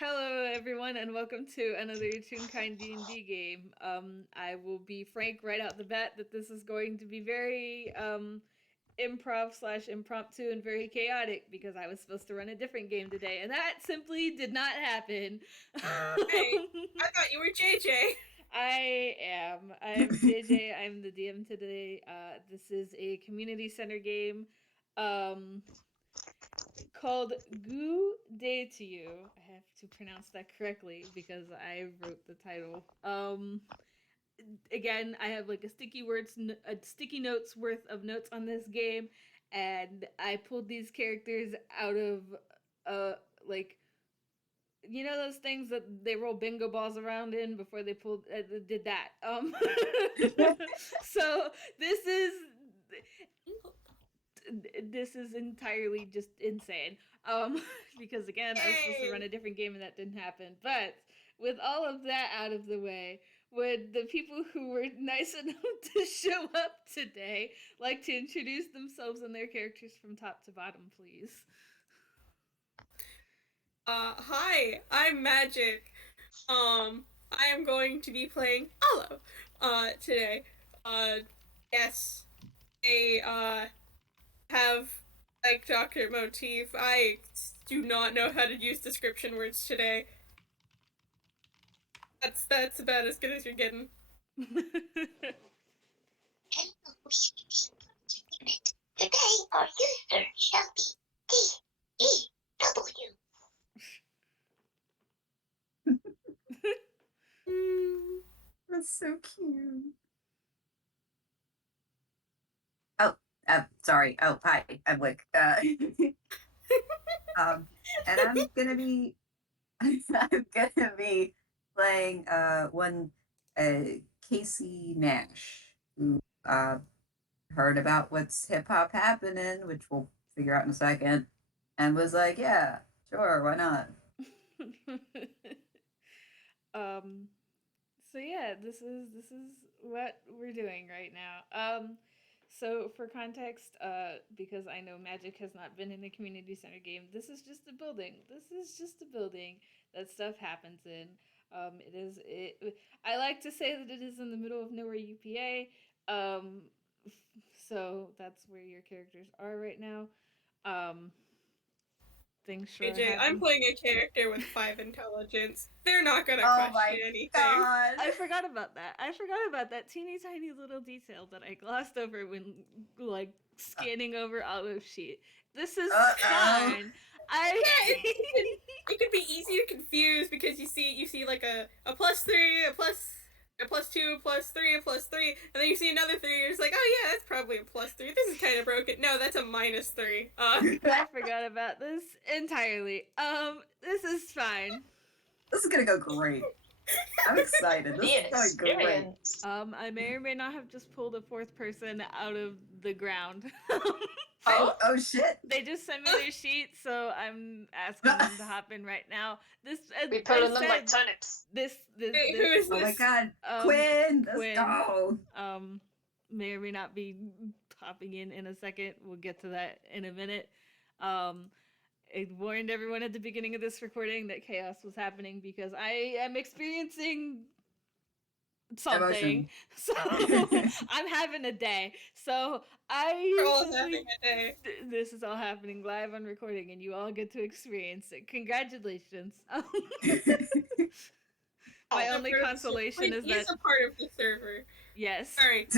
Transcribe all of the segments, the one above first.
Hello, everyone, and welcome to another Toonkind D&D game. I will be frank right out the bat that this is going to be very improv slash impromptu and very chaotic because I was supposed to run a different game today, and that simply did not happen. Hey, I thought you were JayJay. I'm JayJay. I'm the DM today. This is a community center game. Um, called Goo Day to You. I have to pronounce that correctly because I wrote the title. Again, I have like a sticky notes worth of notes on this game, and I pulled these characters out of uh like those things that they roll bingo balls around in before they did that. So this is entirely just insane. Because again, I was supposed to run a different game and that didn't happen. But with all of that out of the way, would the people who were nice enough to show up today like to introduce themselves and their characters from top to bottom, please? Hi, I'm Magic. I am going to be playing Ollo, today. Uh, yes, they, have, like, Doctor Motif. I do not know how to use description words today. That's about as good as you're getting. Today our user shall be D-E-W. That's so cute. Oh, sorry. Oh, hi, I'm Wick. And I'm gonna be, I'm gonna be playing one Casey Nash, who heard about what's hip hop happening, which we'll figure out in a second, and was like, yeah, sure, why not? um so yeah, this is what we're doing right now. So for context, because I know Magic has not been in a community center game, this is just a building. This is just a building that stuff happens in. It. I like to say that it is in the middle of nowhere, UPA. Um, so that's where your characters are right now. Um, things sure JayJay, I'm happen. playing a character with 5 intelligence. They're not gonna Oh question my anything. god! I forgot about that. I forgot about that teeny tiny little detail that I glossed over when like scanning over Ollo's sheet. This is fine. I Yeah, it could be easy to confuse because you see like a plus three, a plus two, plus three, a plus three, and then you see another three. You're just like, oh yeah, that's probably a plus three. This is kind of broken. No, that's a minus three. I forgot about this entirely. This is fine. This is gonna go great. I'm excited. This is going great. I may or may not have just pulled a fourth person out of the ground. Oh shit! They just sent me their sheet, so I'm asking them to hop in right now. This We put on them like turnips. Wait, who is Oh my this? god, Quinn! Let's Quinn. go. May or may not be popping in a second. We'll get to that in a minute. Um, I warned everyone at the beginning of this recording that chaos was happening because I am experiencing something. Emotion. So I'm having a day. So We're all having a day. this is all happening live on recording, and you all get to experience it. Congratulations. My only consolation is he's that a part of the server. yes. All right.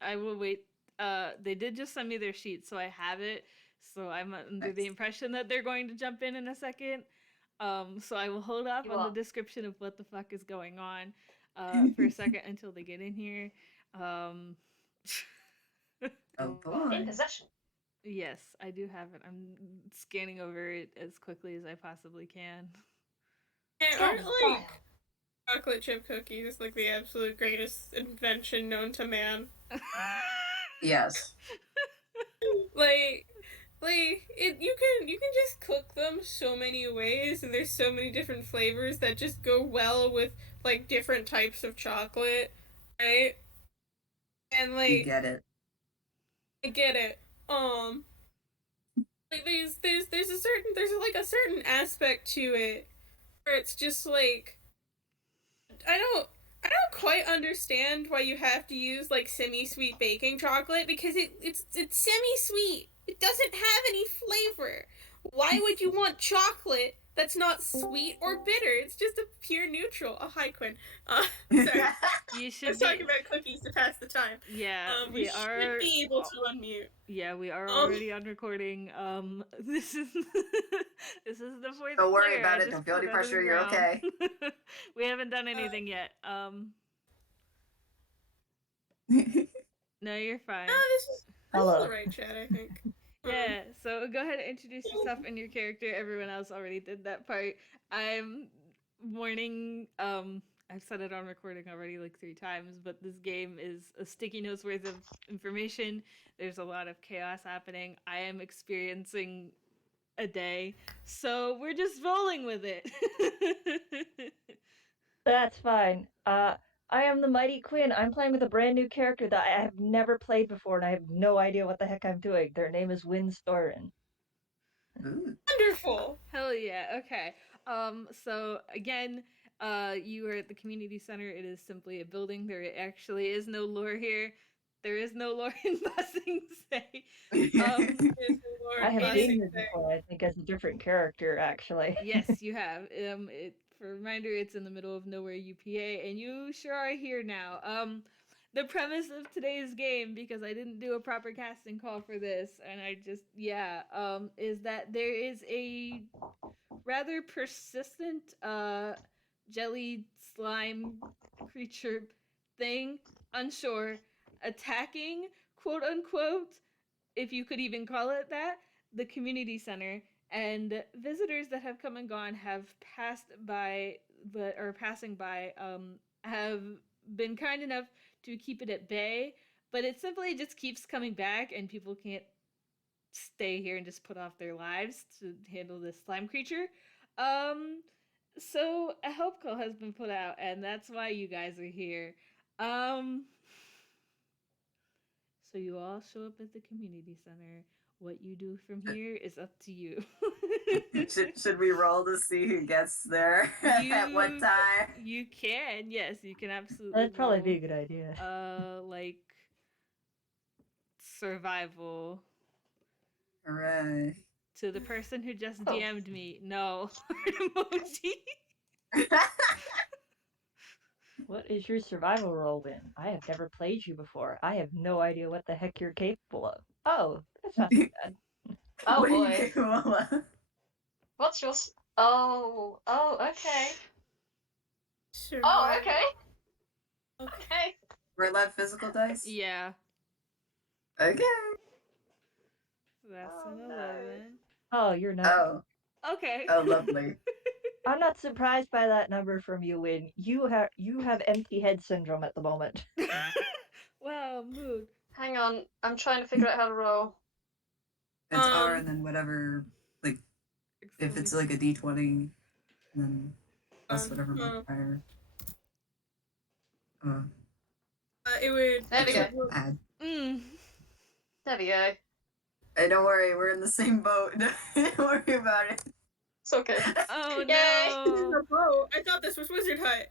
I will wait. They did just send me their sheet, so I have it. So I'm under the impression that they're going to jump in a second. So I will hold off on the description of what the fuck is going on for a second until they get in here. Oh boy. In possession. Yes, I do have it. I'm scanning over it as quickly as I possibly can. Aren't like chocolate chip cookies like the absolute greatest invention known to man? Yes. like you can just cook them so many ways, and there's so many different flavors that just go well with like different types of chocolate, right? And You get it. I get it. like there's a certain aspect to it where it's just like I don't quite understand why you have to use like semi-sweet baking chocolate because it's semi-sweet. It doesn't have any flavor. Why would you want chocolate that's not sweet or bitter? It's just a pure neutral. Oh, hi Quinn. Sorry. You I should was talking about cookies to pass the time. Yeah, You should be able to unmute. Yeah, we are already on recording. This is this is the fourth. Don't worry player. about I it. just Don't feel any put on the pressure. You're ground. okay. We haven't done anything yet. No, you're fine. This is Hello. the right chat, I think. Yeah, so go ahead and introduce yourself and your character. Everyone else already did that part. I'm warning, I've said it on recording already like 3 times, but this game is a sticky notes worth of information. There's a lot of chaos happening. I am experiencing a day, so we're just rolling with it. That's fine. I am the mighty Quinn. I'm playing with a brand new character that I have never played before, and I have no idea what the heck I'm doing. Their name is Wynne Stoirin. Ooh. Wonderful. Hell yeah. Okay. So again, you are at the community center. It is simply a building. There actually is no lore here. There is no lore in Bossing Say. I have it been is- here before, I think, as a different character, actually. Yes, you have. For a reminder, it's in the middle of nowhere UPA, and you sure are here now. The premise of today's game, because I didn't do a proper casting call for this, and is that there is a rather persistent jelly slime creature thing, unsure, attacking, quote unquote, if you could even call it that, the community center. And visitors that have come and gone have passing by have been kind enough to keep it at bay, but it simply just keeps coming back, and people can't stay here and just put off their lives to handle this slime creature. So a help call has been put out, and that's why you guys are here. So you all show up at the community center. What you do from here is up to you. should we roll to see who gets there at what time? You can, yes, you can absolutely. That'd probably roll, be a good idea. Like survival. Hooray. To the person who just DM'd me, no emoji. What is your survival role, Wynne? I have never played you before. I have no idea what the heck you're capable of. Oh, that's not too bad. Oh What do you boy. think, Lola? What's your Oh, okay. Sure. Oh, okay. Okay. We're allowed physical dice? Yeah, Okay. that's Oh, an no. 11. Oh, you're not. Oh. Okay. Oh, lovely. I'm not surprised by that number from you, Wynne. You have empty head syndrome at the moment. Wow, mood. Hang on. I'm trying to figure out how to roll. It's R and then whatever, like, if it's like a D20, and then plus whatever modifier. It would. There we go. Add. There we go. Hey, don't worry, we're in the same boat. Don't worry about it. It's okay. Oh Yay. This is no. a boat. I thought this was Wizard Hut.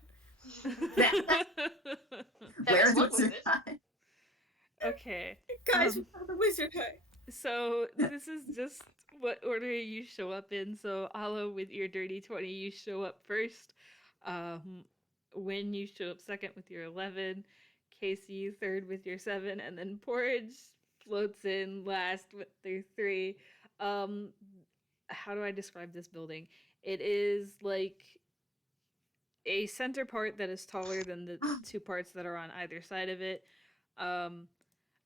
Where's what Wizard was Hut? Okay. Guys, we found the Wizard Hut. So this is just what order you show up in. So Ollo, with your dirty 20, you show up first. Wynne, you show up second with your 11. Casey, third with your 7, and then Porridge floats in last with their 3. How do I describe this building? It is like a center part that is taller than the 2 parts that are on either side of it.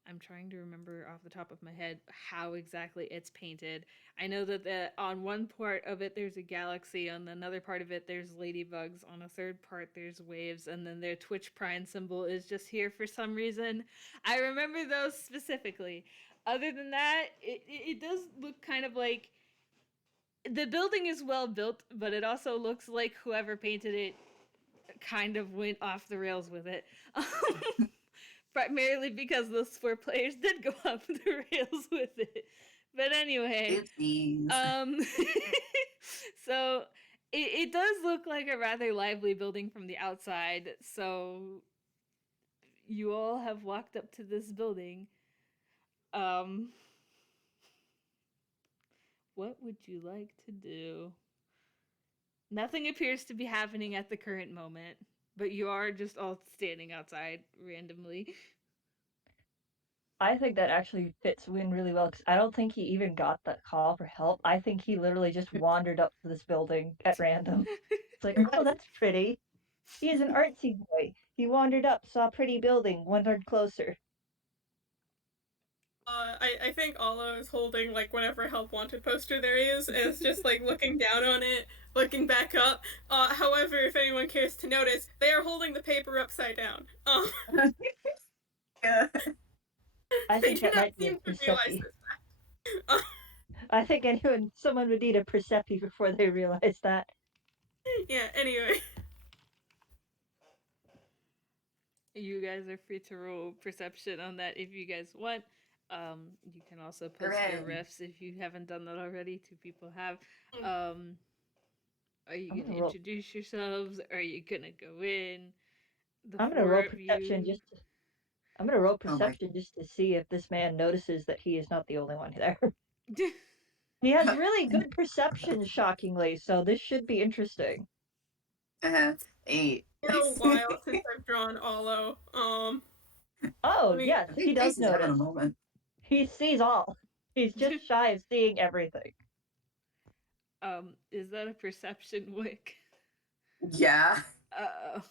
I'm trying to remember off the top of my head how exactly it's painted. I know that on one part of it there's a galaxy, on another part of it there's ladybugs, on a third part there's waves, and then their Twitch Prime symbol is just here for some reason. I remember those specifically. Other than that, it does look kind of like the building is well built, but it also looks like whoever painted it kind of went off the rails with it. Primarily because those 4 players did go off the rails with it. But anyway, Oopsies. so it does look like a rather lively building from the outside. So you all have walked up to this building. What would you like to do? Nothing appears to be happening at the current moment, but you are just all standing outside randomly. I think that actually fits Wynne really well because I don't think he even got that call for help. I think he literally just wandered up to this building at random. It's like, oh, that's pretty. He is an artsy boy. He wandered up, saw a pretty building, wandered closer. I think Ollo is holding like whatever help wanted poster there is, and it's just like looking down on it, looking back up. However, if anyone cares to notice, they are holding the paper upside down. Yeah. I They think do that not might be a seem to realize Persepi. this fact. I think someone would need a Persepi before they realize that. Yeah. Anyway. You guys are free to roll perception on that if you guys want. You can also post your Hooray. refs if you haven't done that already. 2 people have. Are you I'm gonna gonna roll. introduce yourselves? Are you gonna go in? The I'm gonna 4 roll of perception you. just. I'm gonna roll Oh my. perception just to see if this man notices that he is not the only one there. He has really good perception, shockingly, so this should be interesting. 8. It's been a while since I've drawn Ollo. Oh, I mean, yes, I he think does Casey's having a notice. moment. He sees all. He's just shy of seeing everything. Is that a perception, Wick? Yeah. Uh-oh.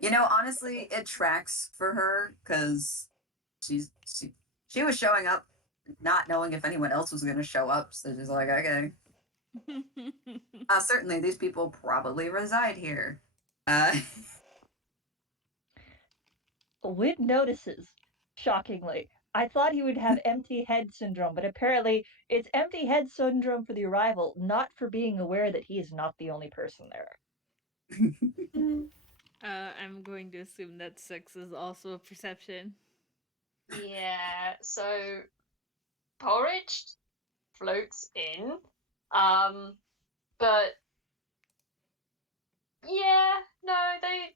You know, honestly, it tracks for her because she was showing up not knowing if anyone else was going to show up. So she's like, okay. Certainly, these people probably reside here. Wynne notices, shockingly. I thought he would have empty head syndrome, but apparently it's empty head syndrome for the arrival, not for being aware that he is not the only person there. I'm going to assume that 6 is also a perception. Yeah, so Porridge floats in. But yeah, no, they're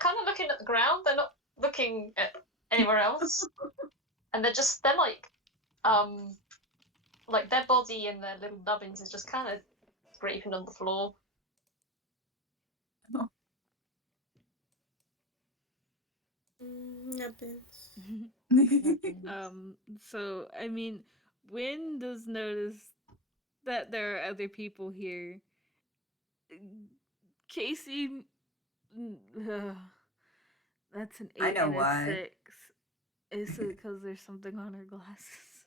kind of looking at the ground. They're not looking at anywhere else. And they're like their body and their little nubbins is just kind of scraping on the floor. Nubbins. So I mean, Wynne does notice that there are other people here. Casey, that's an 8 I know and a why. 6. Is it because there's something on her glasses?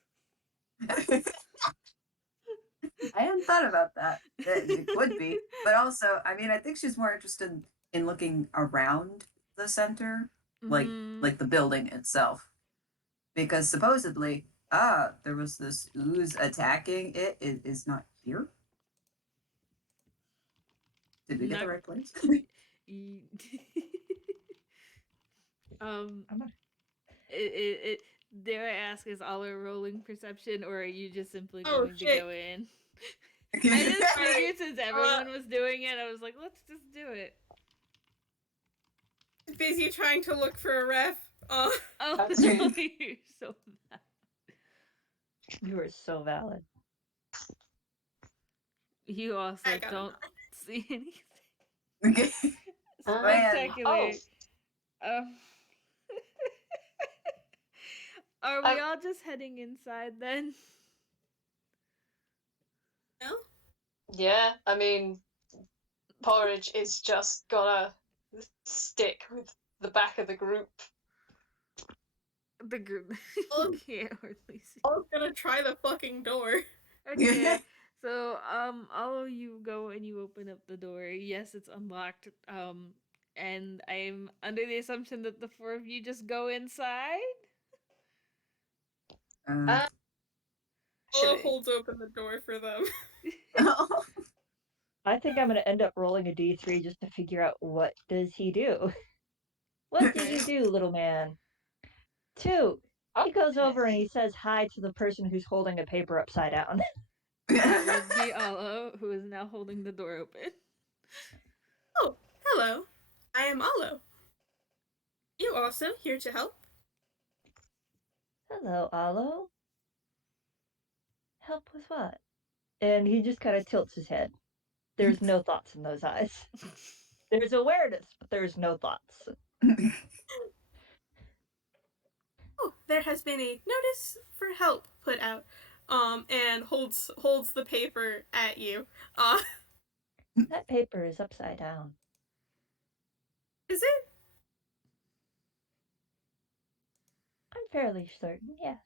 I hadn't thought about that. It could be, but also, I mean, I think she's more interested in looking around the center, like the building itself, because supposedly, there was this ooze attacking it. It is not here. Did we get the right place? Dare I ask, is Ollo rolling perception, or are you just simply going to go in? I just figured since everyone was doing it, I was like, let's just do it. Busy trying to look for a ref. Oh, That's true. you're so bad. You are so valid. You also I got don't see anything. Okay. Spectacular. Oh. Are we all just heading inside then? No? Yeah, I mean, Porridge is just gonna stick with the back of the group. The group. Oh. Yeah, or at least. I was gonna try the fucking door. Okay. So, all of you go and you open up the door. Yes, it's unlocked. And I'm under the assumption that the 4 of you just go inside. Ollo holds open the door for them. I think I'm gonna end up rolling a d3 just to figure out what does he do. What did you do, little man? 2. He goes over and he says hi to the person who's holding a paper upside down. That would be Ollo, who is now holding the door open. Oh, hello. I am Ollo. You also here to help? Hello, Ollo. Help with what? And he just kind of tilts his head. There's no thoughts in those eyes. There's awareness, but there's no thoughts. Oh, there has been a notice for help put out. And holds the paper at you. That paper is upside down. Is it? I'm fairly certain, yes.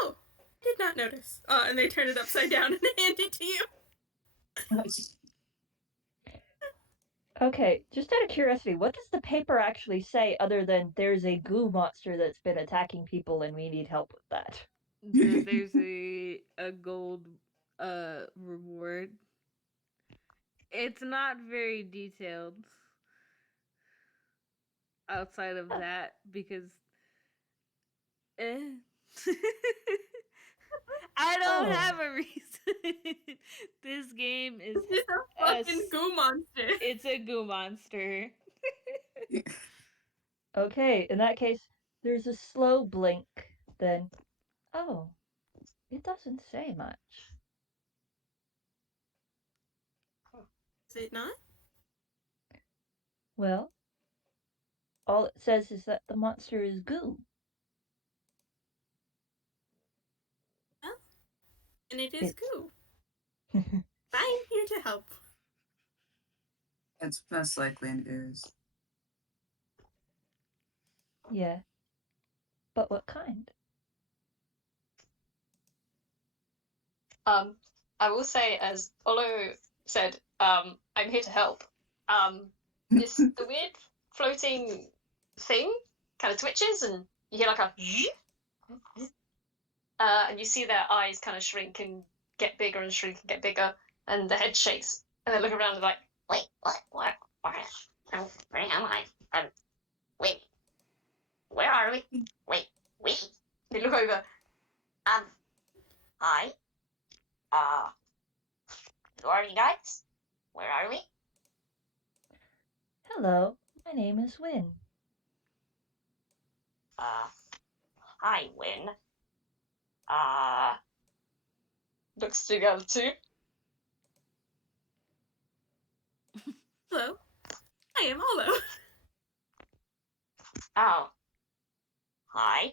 Oh, did not notice. And they turn it upside down and hand it to you. Okay, just out of curiosity, what does the paper actually say other than there's a goo monster that's been attacking people and we need help with that? That there's a gold reward. It's not very detailed outside of that because I don't have a reason. This game is It's a fucking goo monster. It's a goo monster. Okay, in that case, there's a slow blink, then, oh, it doesn't say much. Is it not? Well, all it says is that the monster is goo. Well, and it is It's- goo. I'm here to help. It's most likely an ooze. Yeah. But what kind? I will say, as Ollo said, I'm here to help. This the weird floating thing kind of twitches, and you hear like a and you see their eyes kind of shrink and get bigger and shrink and get bigger, and the head shakes, and they look around and like, Wait, what? Where am I? Wait. Where are we? Wait. they look over. Hi. Who are you guys? Where are we? Hello, my name is Wynne. Hi, Wynne. Looks to the other two. Hello. I am Ollo. Oh. Hi.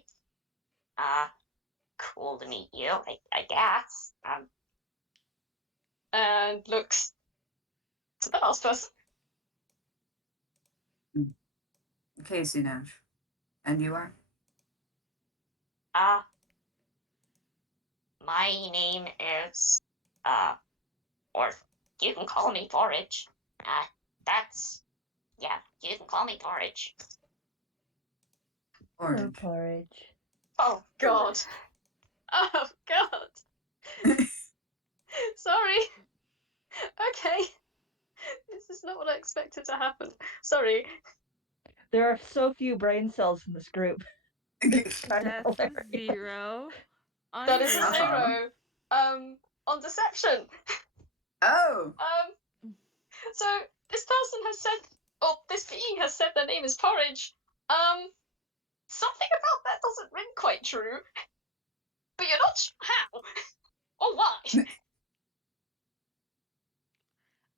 Cool to meet you, I guess. And looks to the last person. Casey Nash. And you are? My name is, or you can call me Porridge. You can call me Porridge. Hello, Orange. Porridge. Oh God. Oh God. Sorry. Okay. This is not what I expected to happen. Sorry. There are so few brain cells in this group. It's kind That's of a hilarious. 0. On That is a your- zero. On deception. Oh! So this person has said, or this being has said their name is Porridge. Something about that doesn't ring quite true. But you're not sure how or why.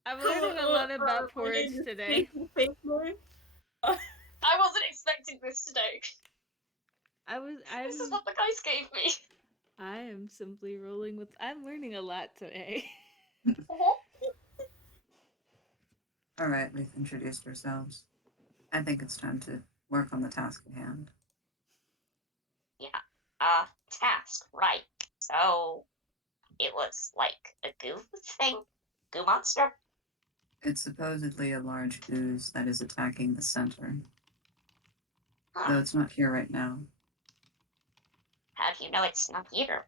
I'm learning a lot about Porridge today. Fake name. I wasn't expecting this today. This is I'm what the guys gave me. I am simply rolling with I'm learning a lot today. Alright, we've introduced ourselves. I think it's time to work on the task at hand. Task, right. So, it was like a goo thing? Goo monster? It's supposedly a large ooze that is attacking the center, Huh. though it's not here right now. How do you know it's not here?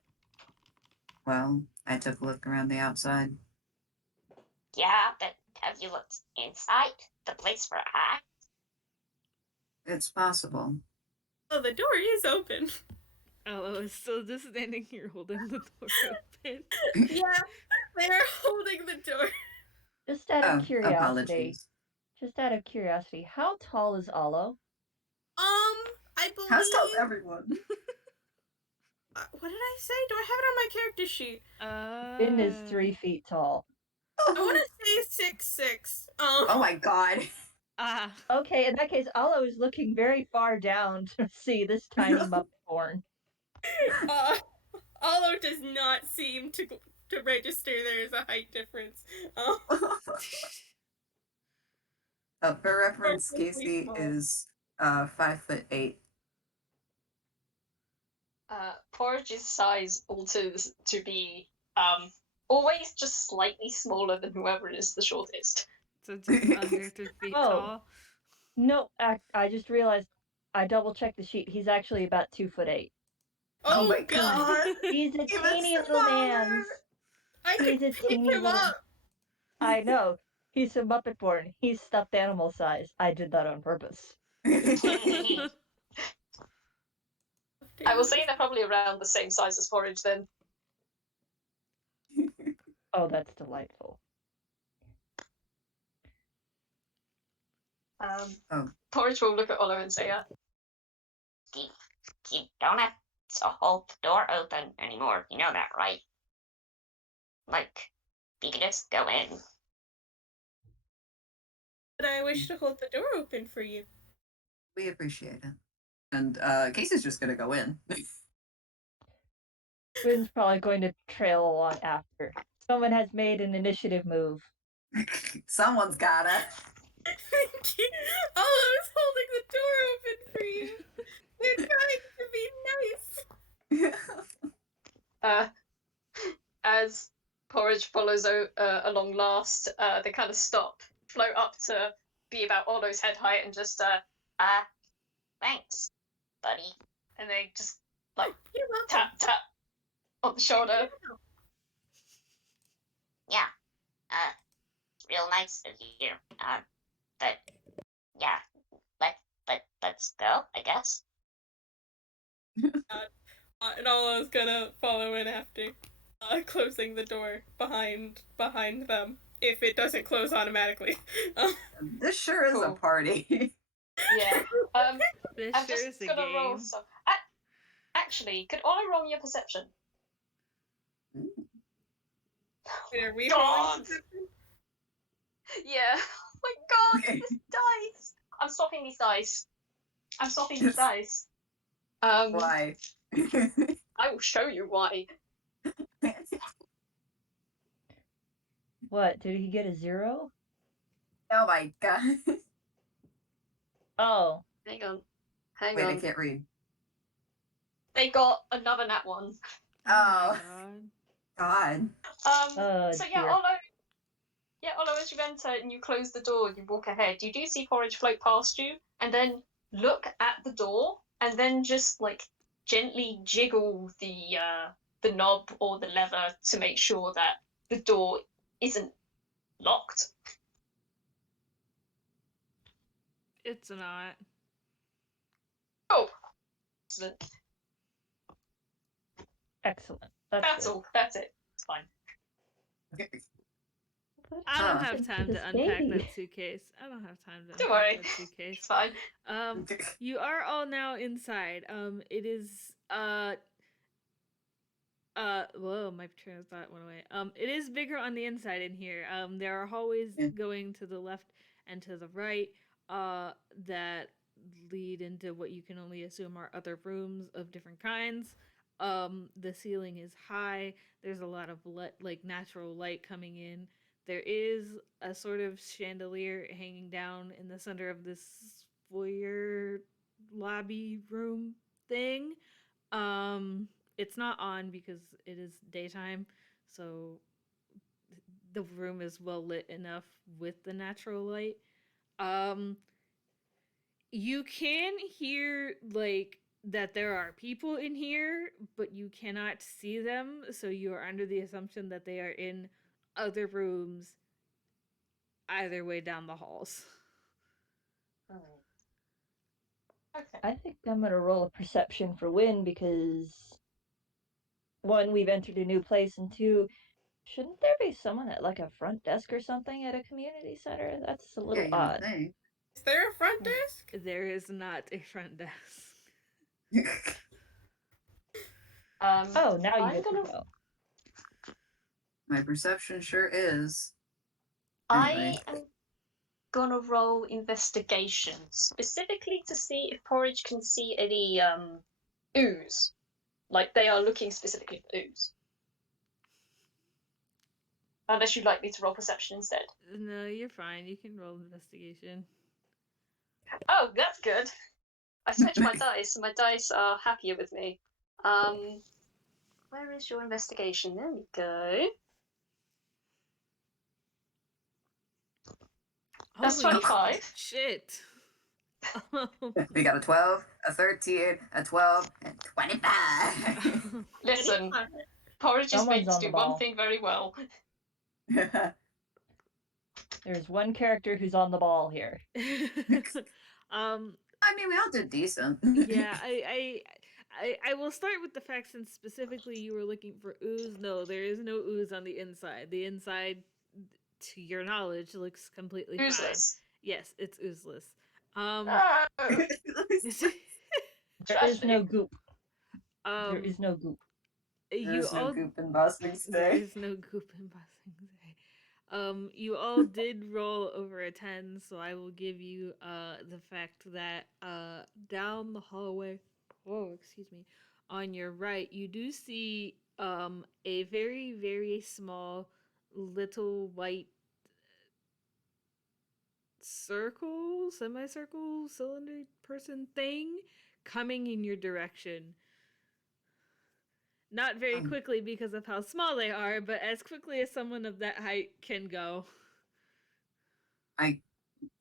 Well, I took a look around the outside. Yeah, but have you looked inside the place for a hack? It's possible. Oh, the door is open. Ollo is still just standing here holding the door open. Yeah, they're holding the door. Just out of Oh, curiosity. apologies. Just out of curiosity, how tall is Ollo? I believe. How's tells everyone? What did I say? Do I have it on my character sheet? Wynne is 3 feet tall. I want to say 6'6". Oh my god. Ah. Okay, in that case, Ollo is looking very far down to see this tiny Muppet born. Ollo does not seem to register there is a height difference. For reference, Perfectly Casey small. is 5'8". Porridge's size alters to be always just slightly smaller than whoever is the shortest. So just under 3 feet Oh. tall. No, I just realized I double checked the sheet. He's actually about 2'8". Oh my god! He's a Even teeny little man. smaller. I He's could a pick teeny him little. up! I know. He's a Muppet born. He's stuffed animal size. I did that on purpose. I will say they're probably around the same size as Porridge then. Oh, that's delightful. Porridge will look at Ollo and say, You don't have to hold the door open anymore. You know that, right? Like, you can just go in. But I wish to hold the door open for you. We appreciate it. And Casey's just gonna go in. Wynne's probably going to trail along after. Someone has made an initiative move. Someone's gotta. Thank you. Ollo's holding the door open for you. They're trying to be nice. as Porridge follows along last, they kind of stop, float up to be about Ollo's head height, and just Thanks, buddy. and they just like You're welcome. tap tap on the shoulder. Yeah. It's real nice of you. But yeah, let's go, I guess. And Ollo's gonna follow in after, closing the door behind them if it doesn't close automatically. This sure is a Cool. party. Yeah. This I'm sure just is a gonna roll game. some. Actually, could Ollo roll me a perception? Wait, are we God! rolling perception? Yeah. Oh my god, this dice! I'm stopping these dice. I'm stopping these dice. Why? I will show you why. What? Did he get a 0? Oh my god. Oh. Hang on. Hang Wait, on. I can't read. They got another nat 1. Oh my God. Oh, So yeah, dear. Ollo, as you enter and you close the door and you walk ahead, you do see Porridge float past you, and then look at the door, and then just like gently jiggle the knob or the lever to make sure that the door isn't locked. It's not. Oh, excellent. Excellent. That's good. All. That's it. It's fine. What I don't Huh. have time This to unpack baby. that suitcase. I don't have time to Don't unpack worry. that suitcase. It's fine. You are all now inside. It is whoa, my train of thought went away. It is bigger on the inside in here. There are hallways going to the left and to the right, that lead into what you can only assume are other rooms of different kinds. The ceiling is high. There's a lot of like natural light coming in. There is a sort of chandelier hanging down in the center of this foyer lobby room thing. It's not on because it is daytime, so the room is well lit enough with the natural light. You can hear like that there are people in here, but you cannot see them, so you are under the assumption that they are in other rooms either way down the halls. Okay. I think I'm gonna roll a perception for Wynne because 1, we've entered a new place, and 2, shouldn't there be someone at like a front desk or something at a community center? That's a Yeah, little you would odd. think. Is there a front desk? There is not a front desk. Oh, now you I'm get gonna. to go. My perception sure is. I Anyway. am gonna roll investigation specifically to see if Porridge can see any ooze. Like they are looking specifically for ooze. Unless you'd like me to roll perception instead. No, you're fine. You can roll investigation. Oh, that's good. I switched my dice, and my dice are happier with me. Where is your investigation? There we go. That's Holy 25. shit. We got a 12, a 13, a 12, and 25. Listen, Porridge is Someone's made to on do the one ball. thing very well. There's one character who's on the ball here. I mean, we all did decent. Yeah, I will start with the facts, and specifically you were looking for ooze. No, there is no ooze on the inside. The inside, to your knowledge, looks completely fine. Oozeless. Yes, it's oozeless. No! There is no goop. There is no goop. You There's no all goop in Boston there today. is no goop in Bossing Day. You all did roll over a 10, so I will give you the fact that down the hallway, excuse me, on your right, you do see a very, very small little white circle, semicircle, cylinder person thing coming in your direction. Not very quickly because of how small they are, but as quickly as someone of that height can go.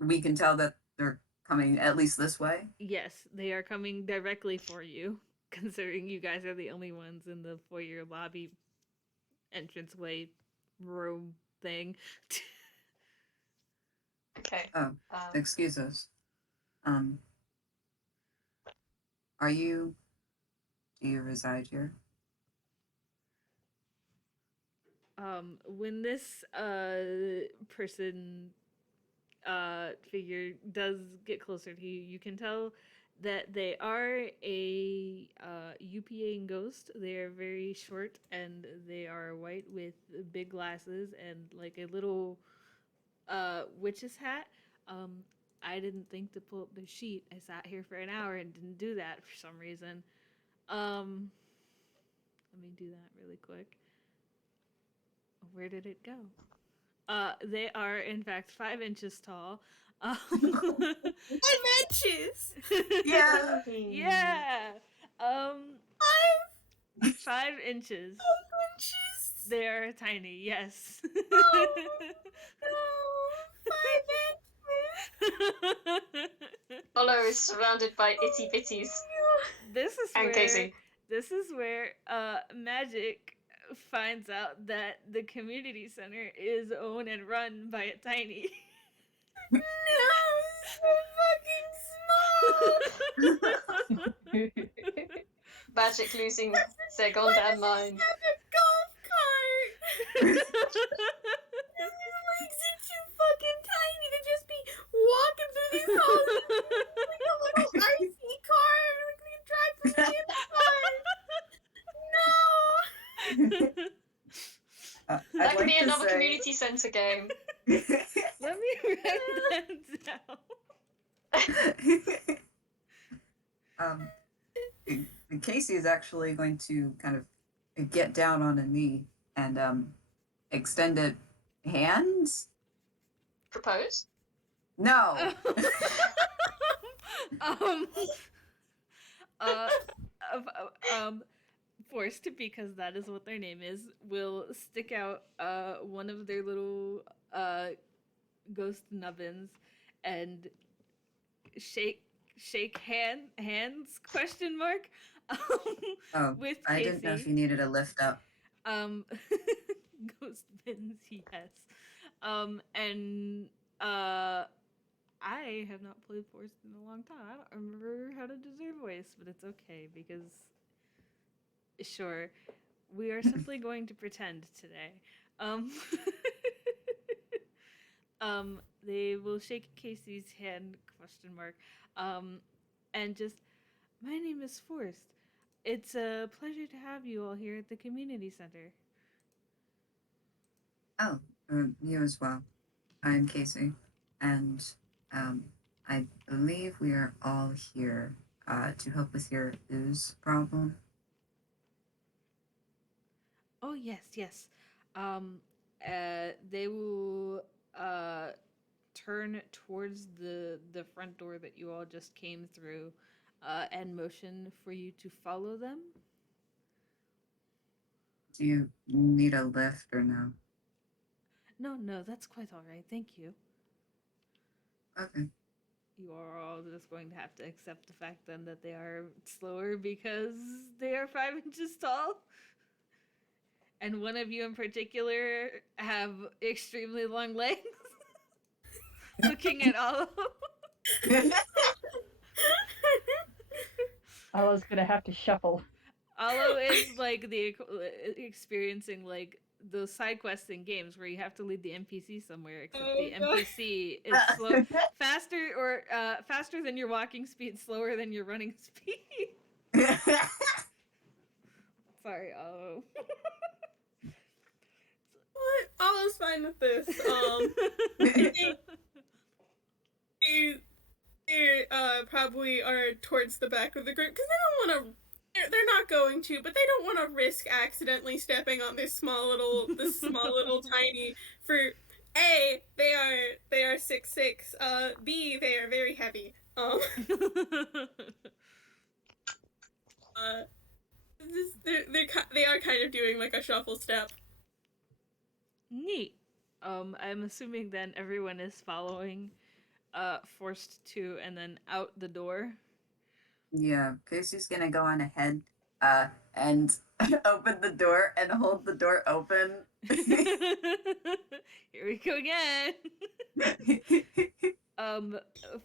We can tell that they're coming at least this way. Yes, they are coming directly for you, considering you guys are the only ones in the foyer lobby entranceway room thing. Okay. Oh, excuse us. Are you? Do you reside here? When this person figure does get closer to you, you can tell that they are a UPA ghost. They are very short and they are white with big glasses and like a little witch's hat. I didn't think to pull up the sheet. I sat here for an hour and didn't do that for some reason. Let me do that really quick. Where did it go? They are in fact 5 inches tall. 5 inches. Yeah. Yeah. 5 inches. 5 inches. They are tiny. Yes. Oh, no, 5 inches. Ollo is surrounded by itty bitties. This is And where Casey. Magic finds out that the community center is owned and run by a tiny. No, so fucking small. Magic losing their goddamn mind. Have a golf cart. His legs are too fucking tiny to just be walking through these halls. Like a little RC car. We can drive from the inside. No. That could be another community center game. Let me write that down. Casey is actually going to kind of get down on a knee and extended hands. Propose? No. Forced, because that is what their name is, will stick out one of their little ghost nubbins and shake hands question mark with Casey. I didn't know if you needed a lift up. Ghost bins, yes. And I have not played Forest in a long time. I don't remember how to do their voice, but it's okay because, sure, we are simply going to pretend today. Um, they will shake Casey's hand, question mark, and just, my name is Forrest. It's a pleasure to have you all here at the community center. Oh, you as well. I'm Casey, and um, I believe we are all here to help with your ooze problem. Oh yes, yes. Um, they will turn towards the front door that you all just came through, and motion for you to follow them. Do you need a lift or no? No, no, that's quite all right. Thank you. Okay. You are all just going to have to accept the fact then that they are slower because they are 5 inches tall. And one of you in particular have extremely long legs. Looking at Ollo. Ollo's gonna have to shuffle. Ollo is like the experiencing like those side quests in games where you have to lead the NPC somewhere, except the Oh, God. NPC is slow, faster than your walking speed, slower than your running speed. Sorry, Ollo. What? Olive's fine with this. They, probably are towards the back of the group because they don't want to. They're not going to, but they don't want to risk accidentally stepping on this small little tiny. For A, they are 6'6". B, they are very heavy. Uh, they are kind of doing like a shuffle step. Neat. I'm assuming then everyone is following forced to and then out the door. Yeah, Casey's gonna go on ahead and open the door and hold the door open. Here we go again.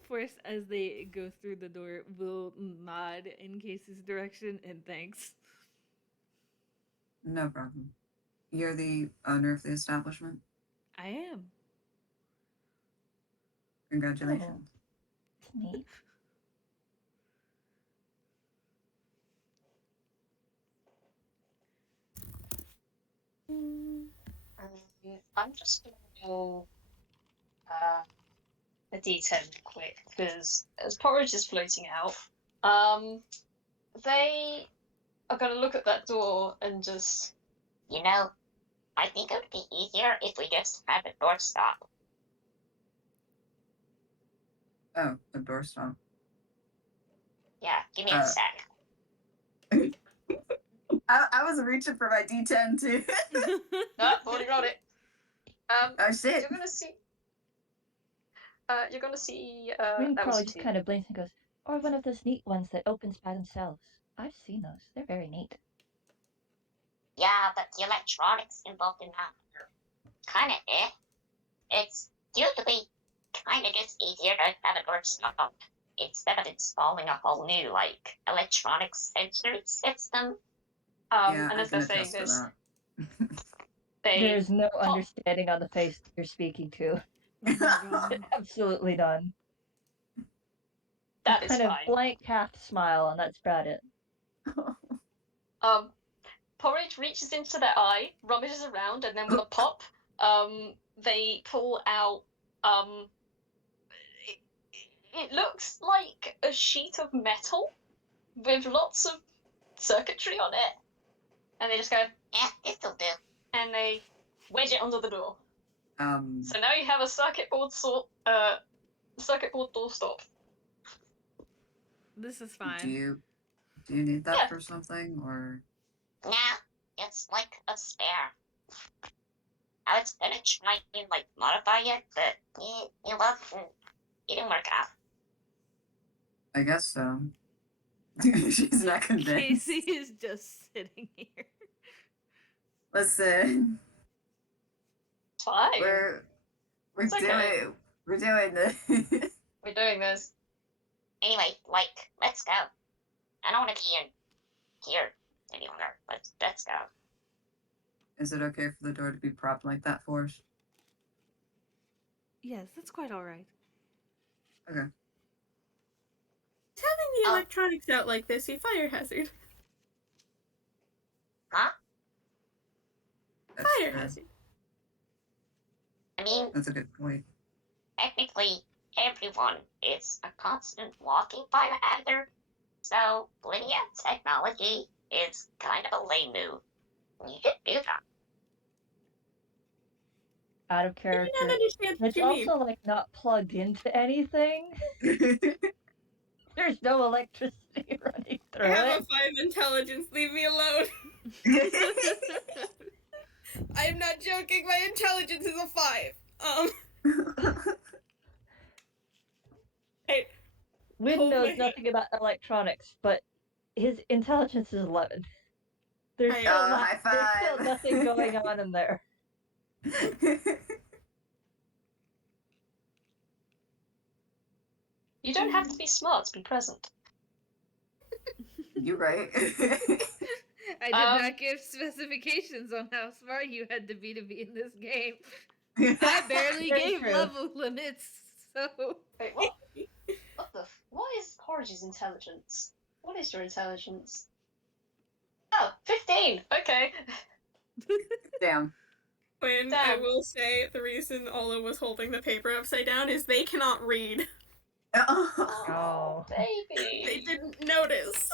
Force as they go through the door will nod in Casey's direction and thanks. No problem. You're the owner of the establishment? I am. Congratulations. It's neat. I'm just gonna roll a d10 quick because as Porridge is floating out, they are gonna look at that door and just You know, I think it would be easier if we just had a doorstop. Oh, the doorstop. Yeah, give me a Uh, sec. I was reaching for my D10 too. no, I've already rolled it. Oh shit. You're gonna see. You're gonna see. Wynne That was probably just two. kind of blinks and goes, or one of those neat ones that opens by themselves. I've seen those. They're very neat. Yeah, but the electronics involved in that are kinda It's usually kinda just easier to have a doorstop instead of installing a whole new, like, electronics sensory system. Yeah, And I as can they're saying attest to this, that. they There's no pop. understanding on the face that you're speaking to. Oh my god. Absolutely none. That Just is kind of fine. blank half smile, and that's about it. Porridge reaches into their eye, rummages around, and then with a pop, they pull out. It, it looks like a sheet of metal with lots of circuitry on it, and they just go, Yeah, this'll do. and they wedge it under the door. Um, So now you have a circuit board doorstop. This is do fine. you need that Yeah. for something or? Nah, it's like a spare. I was gonna try and like modify it, but it didn't work out. I guess so. She's not convinced. Casey is just sitting here. Listen, Fine. we're It's doing okay. we're doing this. We're doing this. Anyway, like, let's go. I don't want to be in here any longer. Let's go. Is it okay for the door to be propped like that for us? Yes, that's quite all right. Okay. Is having the Oh. electronics out like this a fire hazard? Huh? That's Fire fair. hazard. I mean, That's a good point. technically, everyone is a constant walking fire hazard. So, linear technology is kind of a lame move. You should do that. Out of I do character. not understand what It's you mean. also like not plugged into anything. There's no electricity running I through have it. a 5 intelligence. Leave me alone. I am not joking. My intelligence is a 5. Hey, Wynne hold my knows hand. nothing about electronics, but his intelligence is 11. There's I- still, high there's still five. nothing going on in there. You don't have to be smart to be present. You right. I did not give specifications on how smart you had to be in this game. I barely Very gave true. level limits, so Wait, what? What is Porridge's intelligence? What is your intelligence? Oh, 15! Okay. Damn. Quinn, I Damn. will say the reason Ollo was holding the paper upside down is they cannot read. Oh. Baby! They didn't notice.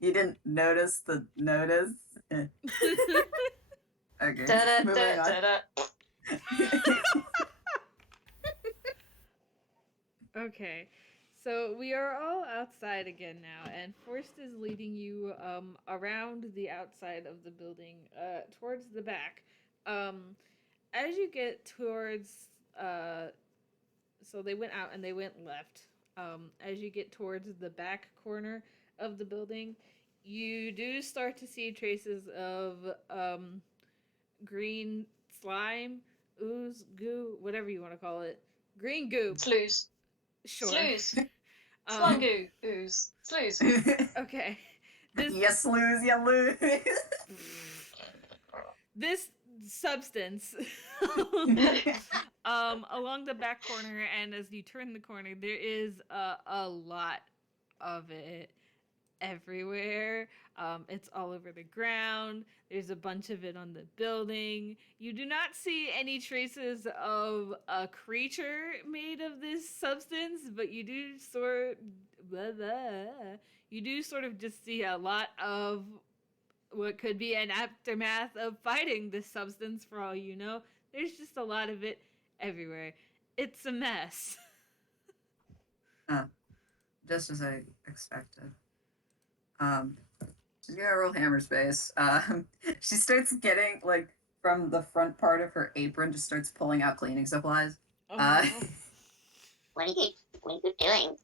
You didn't notice the notice? Okay, Da-da, moving on. da-da. okay. So we are all outside again now, and Forrest is leading you around the outside of the building, towards the back. As you get towards, so they went out and they went left. As you get towards the back corner of the building, you do start to see traces of green slime, ooze, goo, whatever you want to call it. Green goo. Slews. Sure. Slews. Um, Slungoo. Ooze. Slews. okay. This Yes, lose, you lose. this substance along the back corner, and as you turn the corner, there is a lot of it everywhere. It's all over the ground. There's a bunch of it on the building. You do not see any traces of a creature made of this substance, but you do sort of just see a lot of what could be an aftermath of fighting this substance, for all you know. There's just a lot of it everywhere. It's a mess. Just as I expected. She's gonna roll hammer space. She starts getting, like, from the front part of her apron, just starts pulling out cleaning supplies. Oh, What are you doing?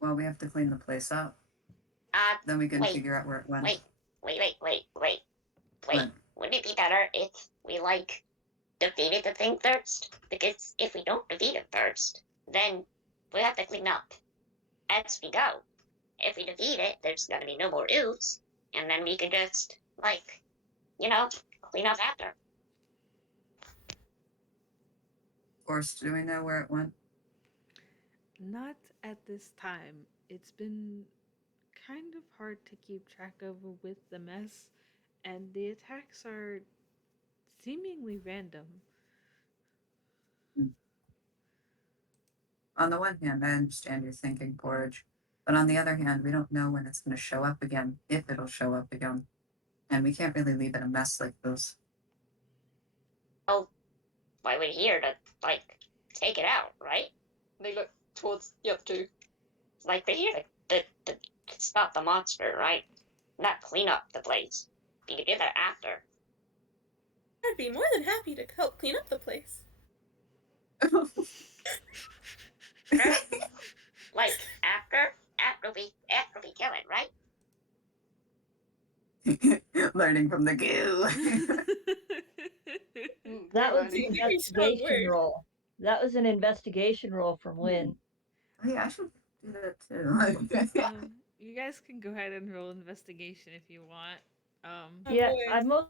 Well, we have to clean the place up. Then we can Wait, figure out where it went. Wait. What? Wouldn't it be better if we, like, defeated the thing first? Because if we don't defeat it first, then we have to clean up as we go. If we defeat it, there's gonna be no more ooze, and then we can just, like, clean up after. Of course, do we know where it went? not at this time. It's been kind of hard to keep track of with the mess, and the attacks are seemingly random. On the one hand, I understand your thinking, Porridge. But on the other hand, we don't know when it's going to show up again, if it'll show up again. And we can't really leave it a mess like this. Why we're here to, like, take it out, right? They look towards the other two. Like, we're here to stop the monster, right? Not clean up the place. You can do that after. I'd be more than happy to help clean up the place. Right? Like, after we kill it, right? Learning from the goo. That Very would be an Very strong investigation word. roll. That was an investigation roll from Wynne. Oh, yeah, I should do that too. You guys can go ahead and roll investigation if you want. Oh, Yeah, boy. I'm mostly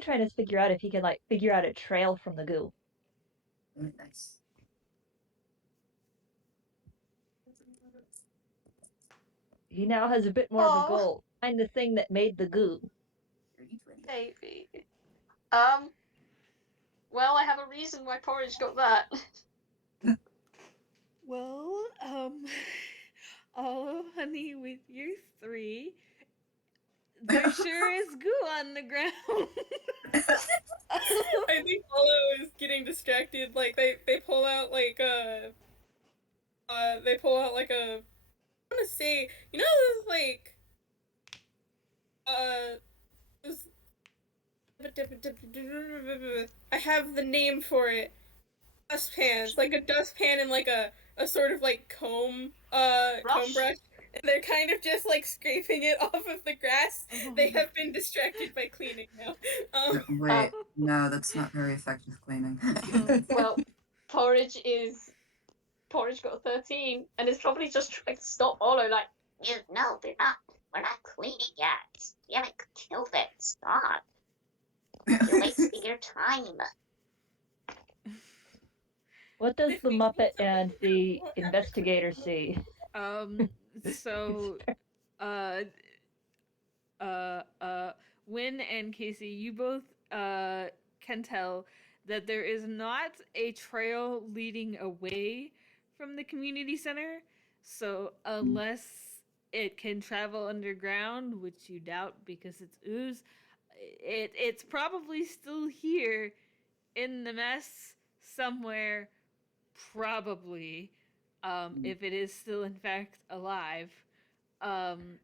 trying to figure out if he can like figure out a trail from the goo. Nice. He now has a bit more of a Aw. goal. Find the thing that made the goo. Maybe. Well, I have a reason why Porridge got that. Well, Ollo, honey, with your 3, there sure is goo on the ground. I think Ollo is getting distracted. Like they pull out like a I want to say, you know, those like those, I have the name for it. Dustpans, like a dustpan and like a sort of like comb comb brush. And they're kind of just like scraping it off of the grass. They have been distracted by cleaning now. Wait, no, that's not very effective cleaning. Well, Porridge got a 13 and is probably just trying to stop Ollo. Like, No, we're not cleaning yet. We haven't killed it. Stop. You're wasting your time. What does the Muppet and the investigator see? So, Wynne and Casey, you both can tell that there is not a trail leading away from the community center. So unless it can travel underground, which you doubt because it's ooze, it's probably still here in the mess somewhere, probably, if it is still in fact alive. Um,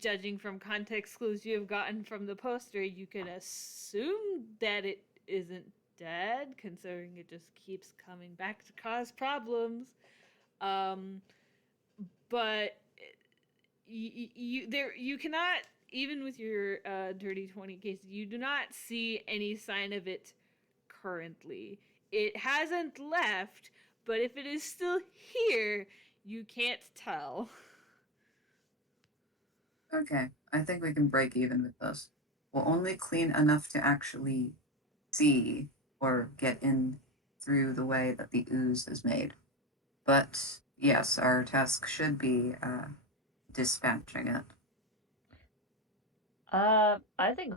Judging from context clues you have gotten from the poster, you can assume that it isn't dead, considering it just keeps coming back to cause problems. But you cannot, even with your dirty 20 case, you do not see any sign of it currently. It hasn't left, but if it is still here, you can't tell. Okay, I think we can break even with this. We'll only clean enough to actually see or get in through the way that the ooze is made. But yes, our task should be dispatching it. I think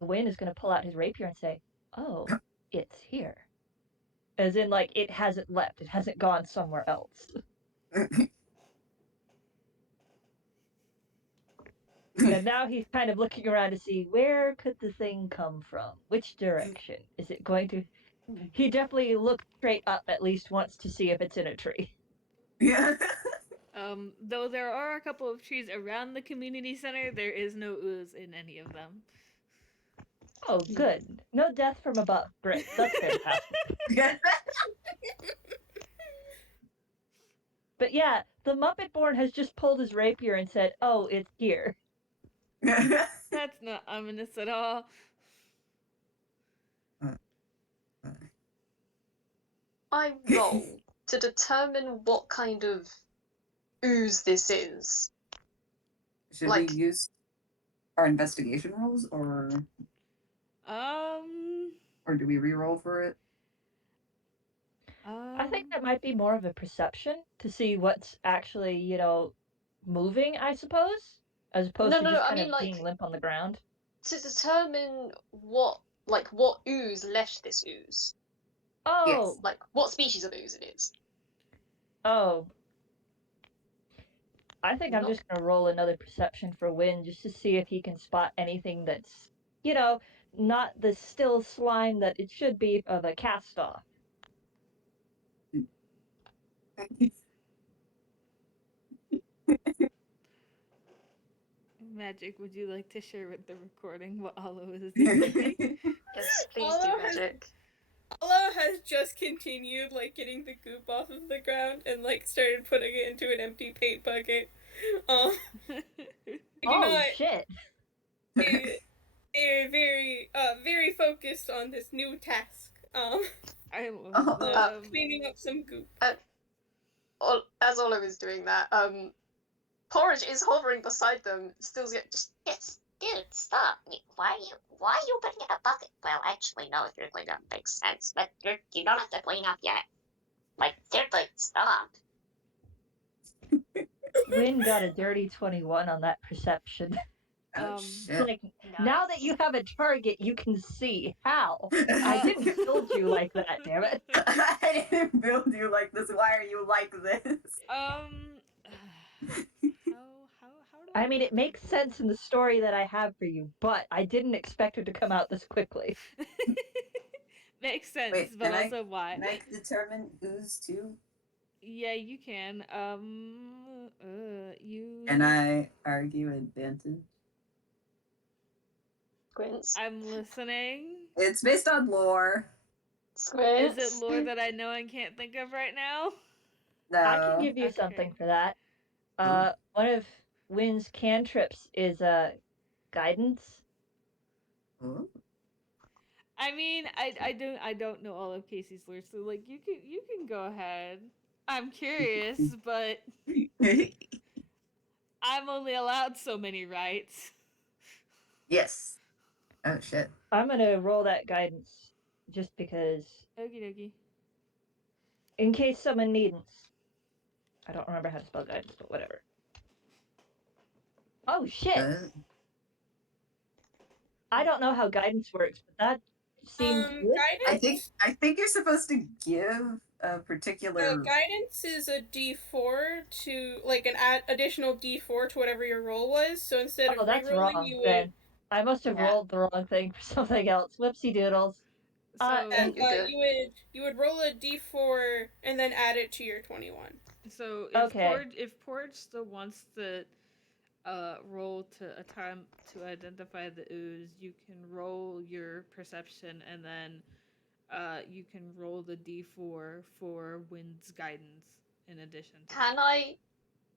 Wynne is going to pull out his rapier and say, "Oh, it's here." As in, like, it hasn't left. It hasn't gone somewhere else. And now he's kind of looking around to see where could the thing come from? Which direction? Is it going to... He definitely looks straight up at least once to see if it's in a tree. Yeah. Though there are a couple of trees around the community center, there is no ooze in any of them. Oh, good. No death from above. Great. That's fantastic. But yeah, the Muppet Born has just pulled his rapier and said, "Oh, it's here." That's not ominous at all. I roll to determine what kind of ooze this is. Should Like- we use our investigation rolls or do we re-roll for it? I think that might be more of a perception to see what's actually, moving, I suppose, as opposed No, to no, just I kind mean, of like- being limp on the ground. To determine what ooze left this ooze. Oh, Yes. Like, what species of ooze it is. oh. I think I'm No. just going to roll another perception for Wynne just to see if he can spot anything that's, not the still slime that it should be of a cast-off. Magic, would you like to share with the recording what Ollo is doing? Yes, please do, Magic. Ollo has just continued like getting the goop off of the ground and like started putting it into an empty paint bucket. I do Oh, not- shit. they're very focused on this new task. I love Oh. them. Cleaning up some goop. As Ollo is doing that, Porridge is hovering beside them, still just Yes, dude, stop. Why are you putting in a bucket? Well, actually, no, if you're cleaning up, makes sense. But you don't have to clean up yet. Like, seriously, stop. Wynne got a dirty 21 on that perception. Oh, It's shit. like, now that you have a target, you can see how. I didn't build you like that, damn it. I didn't build you like this. Why are you like this? How do I mean, it makes sense in the story that I have for you, but I didn't expect it to come out this quickly. Makes sense, Wait, but also why? Can I determine ooze too? Yeah, you can. You. Can I argue advantage? squints. I'm listening. It's based on lore. Squints. Is it lore that I know and can't think of right now? No. I can give you Okay. something for that. Ooh. One of Wynn's cantrips is guidance. Ooh. I mean, I don't know all of Casey's lore, so like you can go ahead. I'm curious, but I'm only allowed so many rights. Yes. Oh shit. I'm gonna roll that guidance just because, Okie dokie. in case someone needs. I don't remember how to spell guidance, but whatever. Oh shit! I don't know how guidance works, but that seems good. Guidance. I think you're supposed to give a particular. Guidance is a D4 to like an additional D4 to whatever your roll was. So instead Oh, of that's rerolling, wrong. you would. Then I must have Yeah. rolled the wrong thing for something else. Whoopsie doodles. So And you're good. You would roll a D4 and then add it to your 21. so if Okay. Porridge still wants to roll to attempt to identify the ooze, you can roll your perception and then you can roll the d4 for Wynn's guidance in addition to Can I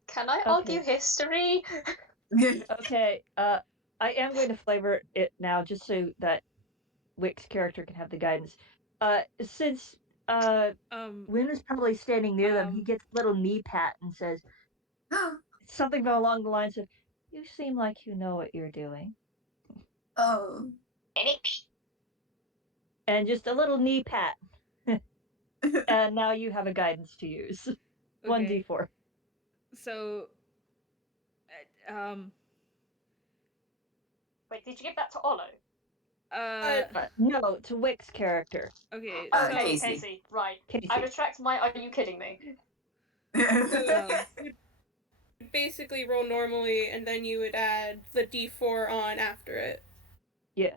Okay. argue history? Okay, I am going to flavor it now just so that Wick's character can have the guidance. Since Wynne is probably standing near them, he gets a little knee pat and says something along the lines of, "You seem like you know what you're doing." Oh. And just a little knee pat. And now you have a guidance to use. Okay. 1d4. So Wait, did you give that to Ollo? No, to Wick's character. okay, Oh, so Casey. Right. Casey. I retract my. Are you kidding me? You would basically roll normally, and then you would add the D4 on after it. Yeah.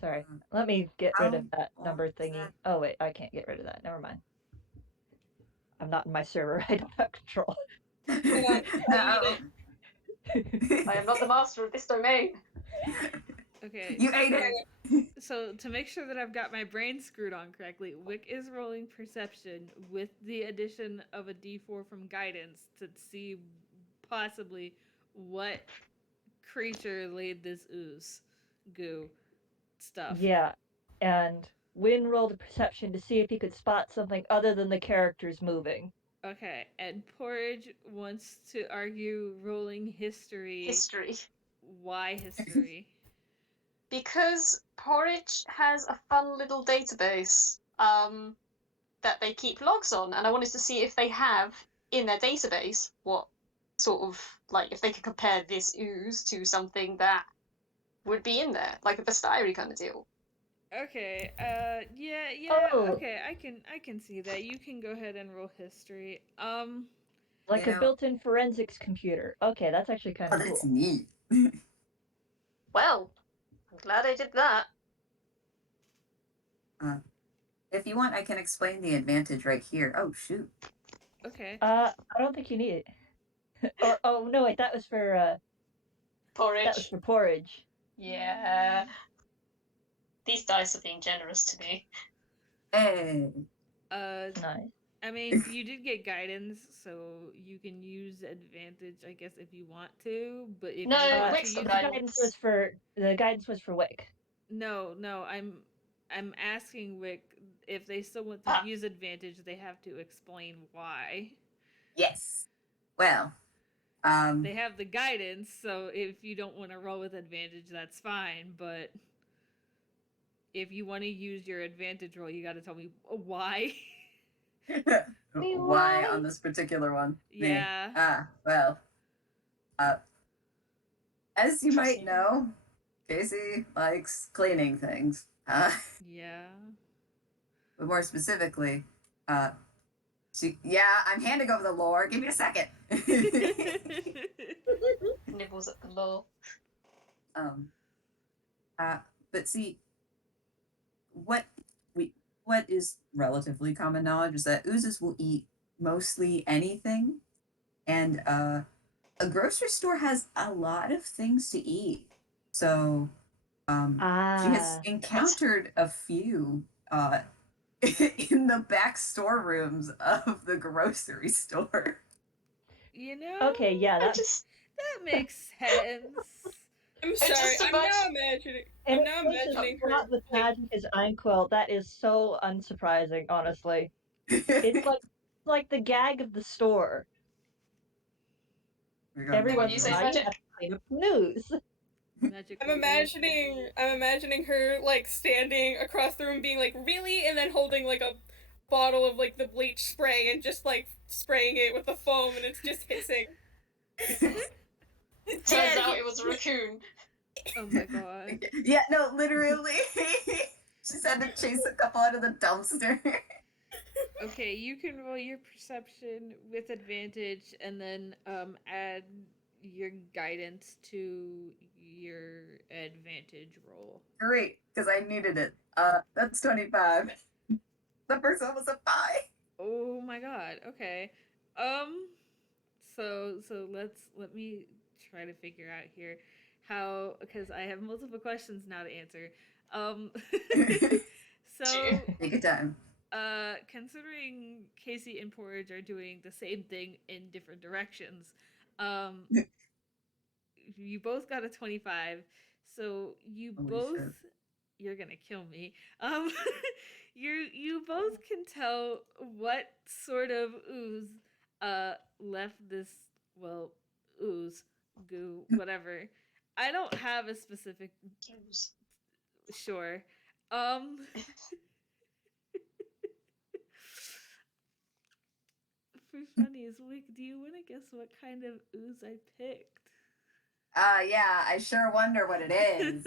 Sorry. Let me get rid of that How number long is thingy. that? Oh, wait, I can't get rid of that. Never mind. I'm not in my server. I don't have control. I I am not the master of this domain. okay, You ate it. so to make sure that I've got my brain screwed on correctly, Wick is rolling perception with the addition of a d4 from guidance to see possibly what creature laid this ooze goo stuff. Yeah. And Wynne rolled a perception to see if he could spot something other than the characters moving. Okay, and Porridge wants to argue rolling history. History. Why history? Because Porridge has a fun little database that they keep logs on, and I wanted to see if they have in their database what sort of, like, if they could compare this ooze to something that would be in there, like a bestiary kind of deal. Okay, yeah, Oh. okay, I can see that. You can go ahead and roll history. Like a built-in forensics computer. Okay, that's actually kind of cool. That's neat. Well, I'm glad I did that. If you want, I can explain the advantage right here. Oh shoot. Okay. I don't think you need it. Or oh no, wait, that was for Porridge. that was for Porridge. Yeah. These dice are being generous to me. Hey. Nice. I mean, you did get guidance, so you can use advantage, I guess, if you want to. But if No, you want to Wick's got use guidance. The guidance was for Wick. no, I'm asking Wick if they still want to Ah. use advantage, they have to explain why. Yes. Well, They have the guidance, so if you don't want to roll with advantage, that's fine. But if you want to use your advantage roll, you got to tell me why. why on this particular one? Yeah. Well, as you Trust might me. know, Casey likes cleaning things. Yeah. But more specifically, I'm handing over the lore. Give me a second. Nibbles at the law. um, but see, what is relatively common knowledge is that oozes will eat mostly anything, and a grocery store has a lot of things to eat. So, she has encountered a few in the back storerooms of the grocery store. You know? Okay, yeah, I just that makes sense. I'm I sorry. just I'm now imagining. And I'm now it makes imagining a her. lot with magic is Einquill. That is so unsurprising, honestly. It's like the gag of the store. Everyone's you say, now Magic? you have to clean up the news. Magic. I'm imagining her like standing across the room, being like, "Really?" and then holding like a bottle of like the bleach spray and just like spraying it with the foam, and it's just hissing. Turns out it was a raccoon. Oh my god. Yeah, no, literally. She's had to chase a couple out of the dumpster. Okay, you can roll your perception with advantage and then add your guidance to your advantage roll. Great, because I needed it. That's 25. The first one was a 5. Oh my god. Okay. So let me try to figure out here how, because I have multiple questions now to answer. So Take your time. considering Casey and Porridge are doing the same thing in different directions, you both got a 25, so you Holy both shit. you're gonna kill me. You both can tell what sort of ooze left this, well, ooze, goo, whatever. I don't have a specific. Sure. For funnies, Wick, do you want to guess what kind of ooze I picked? Yeah, I sure wonder what it is.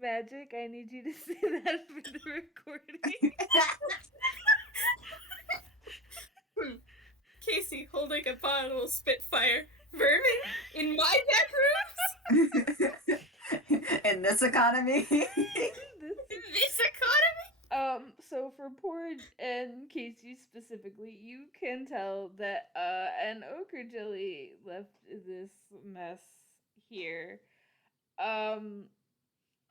Magic, I need you to say that for the recording. Casey holding a bottle of Spitfire. Vermin in my deck rooms? In this economy? This economy? So for Porridge and Casey specifically, you can tell that an ochre jelly left this mess here. Oh,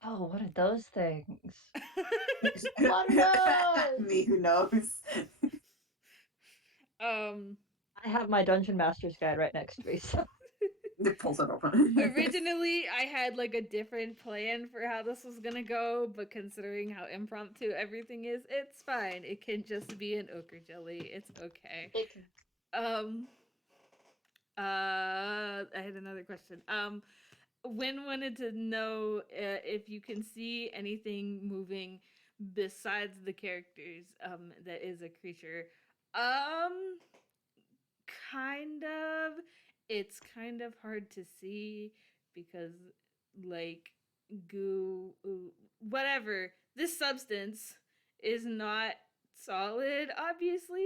what are those things? What knows? Me who knows. I have my Dungeon Master's Guide right next to me, so It pulls it open. Originally, I had like a different plan for how this was gonna go, but considering how impromptu everything is, it's fine. It can just be an ochre jelly. It's okay. I had another question. Wynne wanted to know if you can see anything moving besides the characters that is a creature. Kind of. It's kind of hard to see because, like, goo, whatever, this substance is not solid, obviously,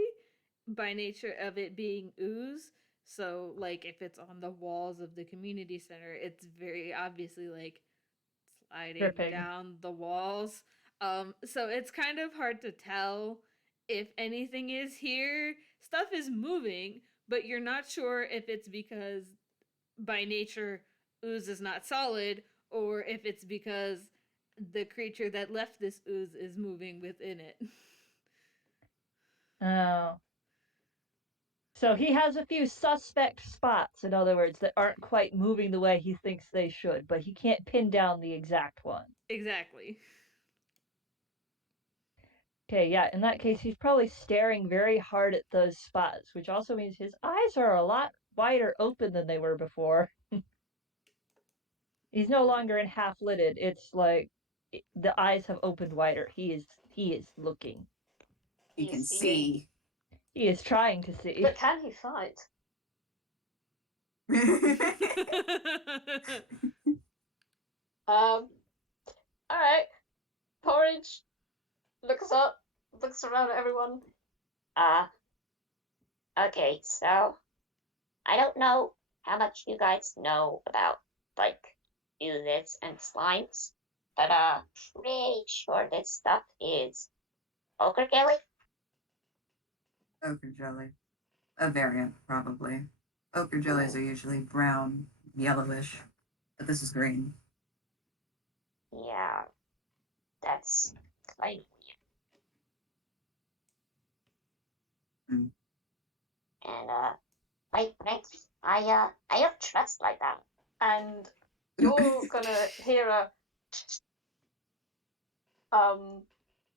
by nature of it being ooze. So, like, if it's on the walls of the community center, it's very obviously, like, sliding dripping. down the walls. So it's kind of hard to tell if anything is here. Stuff is moving, but you're not sure if it's because by nature ooze is not solid, or if it's because the creature that left this ooze is moving within it. Oh. So he has a few suspect spots, in other words, that aren't quite moving the way he thinks they should, but he can't pin down the exact one. Exactly. Okay, yeah, in that case, he's probably staring very hard at those spots, which also means his eyes are a lot wider open than they were before. He's no longer in half lidded. It's like the eyes have opened wider. He is looking. You He can is seeing. see. He is trying to see. But can he fight? All right. Porridge looks up, looks around at everyone. Okay, so I don't know how much you guys know about like oozes and slimes, but pretty sure this stuff is ochre jelly. Ochre jelly. A variant, probably. Ochre jellies are usually brown, yellowish, but this is green. Yeah, that's kind of Hmm. weird. And I don't trust like that. And you're gonna hear a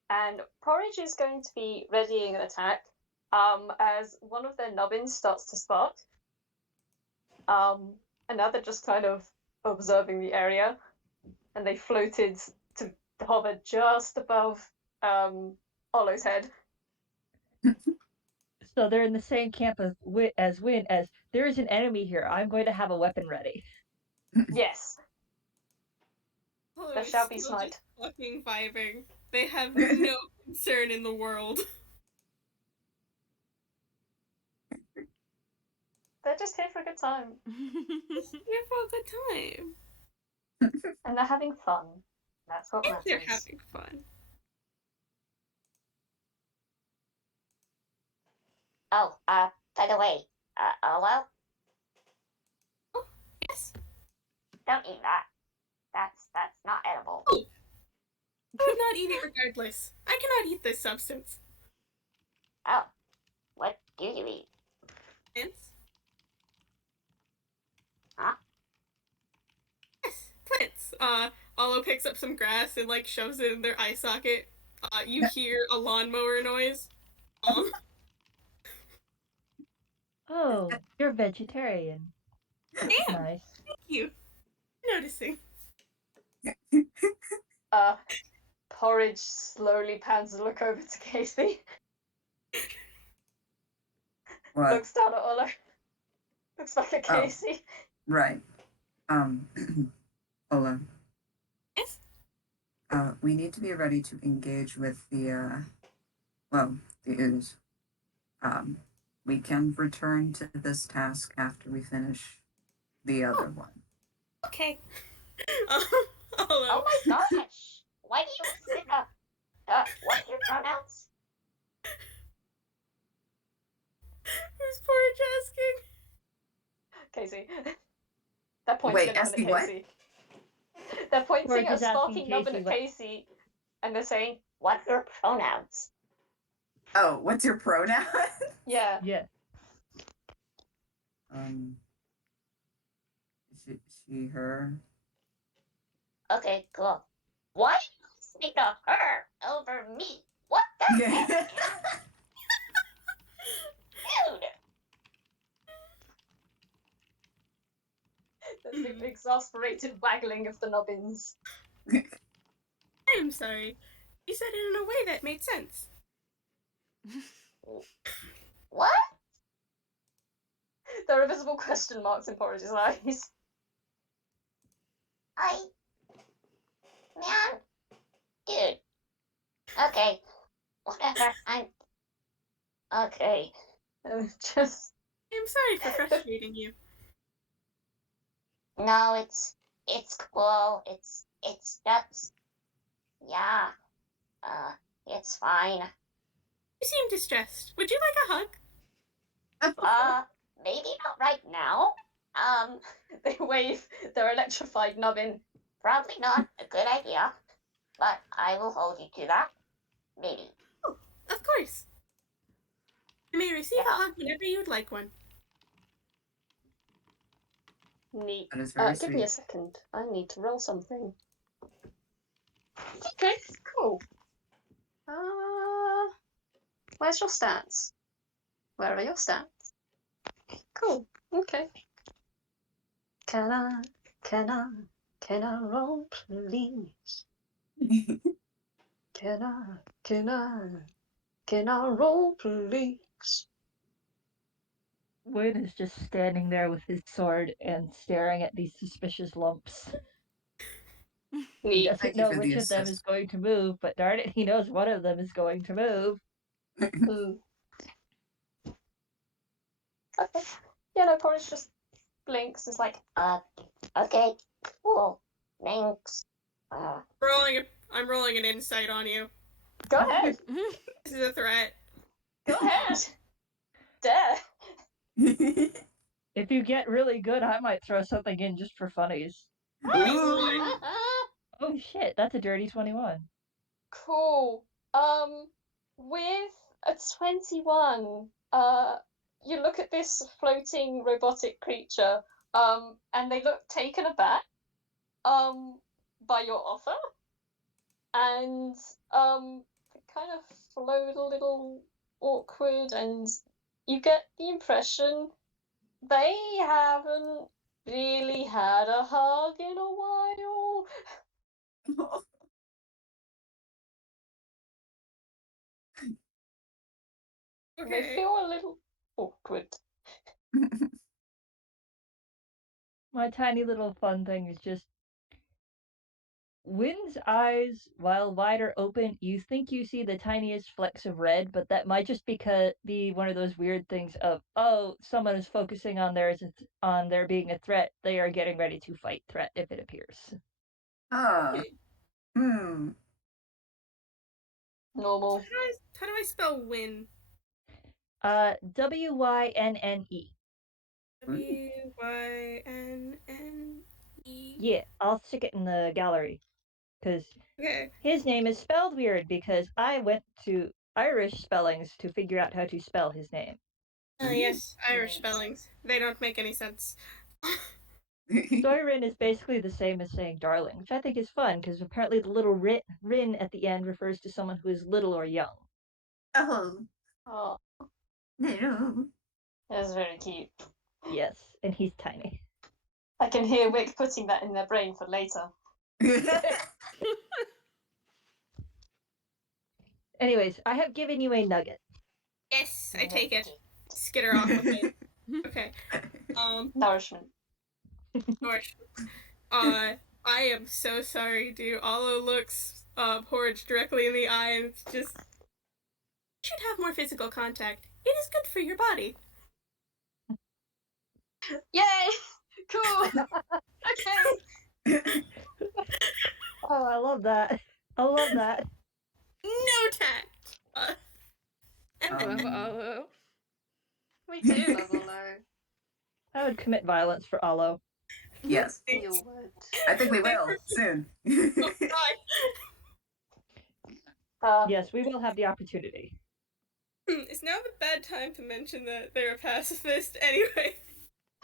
and Porridge is going to be readying an attack as one of their nubbins starts to spark. And now they're just kind of observing the area, and they floated to hover just above Ollo's head. So they're in the same camp as Wynne, as there is an enemy here. I'm going to have a weapon ready. Yes, Oh, there it's shall be still smite. just fucking vibing. They have no concern in the world. They're just here for a good time, Here for a good time. and they're having fun. That's what And matters. they're having fun. Oh, by the way, Ollo, Oh, yes. don't eat that. That's not edible. Oh. I would not eat it regardless. I cannot eat this substance. Oh, what do you eat? Plants? Huh? Yes, plants. Ollo picks up some grass and like shoves it in their eye socket. You hear a lawnmower noise. Oh, you're vegetarian. Damn! Nice. Thank you for noticing. Porridge slowly pans to look over to Casey. What? Looks down at Ollo. Looks back at Oh. Casey. Right. Ollo. Yes? We need to be ready to engage with the ooze. We can return to this task after we finish the other one. Okay. Oh Ollo. my gosh! Why do you sit up? What's your pronouns? Who's Porridge asking? Casey. They're pointing Wait, a nubbin asking at what? Casey. They're pointing Porridge a is asking sparking nubbin Casey at what- Casey, and they're saying, What's your pronouns? Oh, what's your pronoun? yeah. Yeah. She, her. Okay, cool. Why do you speak of her over me? What the heck? Dude! There's the exasperated waggling of the nubbins. I'm sorry. You said it in a way that made sense. What? There are visible question marks in Porridge's eyes. Man. Dude. Okay. Whatever. Okay. Just I'm sorry for frustrating you. No, it's cool. It's just, yeah. It's fine. You seem distressed. Would you like a hug? Maybe not right now. They wave their electrified nubbin. Probably not a good idea, but I will hold you to that. Maybe. Oh, of course. You may receive a Yeah. hug whenever you'd like one. Neat. That is very Give me a sweet. second. I need to roll something. Okay, cool. Where's your stats? Where are your stats? Cool. Okay. Can I roll, please? Can I roll, please? Wynne is just standing there with his sword and staring at these suspicious lumps. He Neat. doesn't Thank you know for the which of them is assist. going to move, but darn it, he knows one of them is going to move. Mm. Okay. Yeah, no, Porridge just blinks. It's like, Okay, cool. Thanks. I'm rolling an insight on you. go ahead. This is a threat. Go ahead. Dare. If you get really good, I might throw something in just for funnies. Ooh. Oh shit, that's a dirty 21. Cool. With a 21, you look at this floating robotic creature, and they look taken aback, by your offer, and, they kind of float a little awkward, and you get the impression they haven't really had a hug in a while. Okay. They feel a little awkward. My tiny little fun thing is just Wynn's eyes, while wider open, you think you see the tiniest flecks of red, but that might just be one of those weird things of, oh, someone is focusing on on there being a threat. They are getting ready to fight threat if it appears. Ah. Hmm. Normal. How do I spell win? Wynne. Wynne. Yeah, I'll stick it in the gallery because Okay. his name is spelled weird because I went to Irish spellings to figure out how to spell his name. Yes, Irish spellings. They don't make any sense. Stoirin is basically the same as saying darling, which I think is fun because apparently the little rin at the end refers to someone who is little or young. Oh. Oh, No. that's very cute. Yes, and he's tiny. I can hear Wick putting that in their brain for later. Anyways, I have given you a nugget. Yes, I take it. Skitter off with it. Okay. Nourishment. Gosh. I am so sorry, dude. Ollo looks Porridge directly in the eye and it's just you should have more physical contact. It is good for your body. Yay! Cool! Okay! Oh, I love that. I love that. No tact. Love Ollo. We do love Ollo. I would commit violence for Ollo. Yes. You would. I think we will soon. Oh God. Yes, we will have the opportunity. It's now the bad time to mention that they're a pacifist anyway.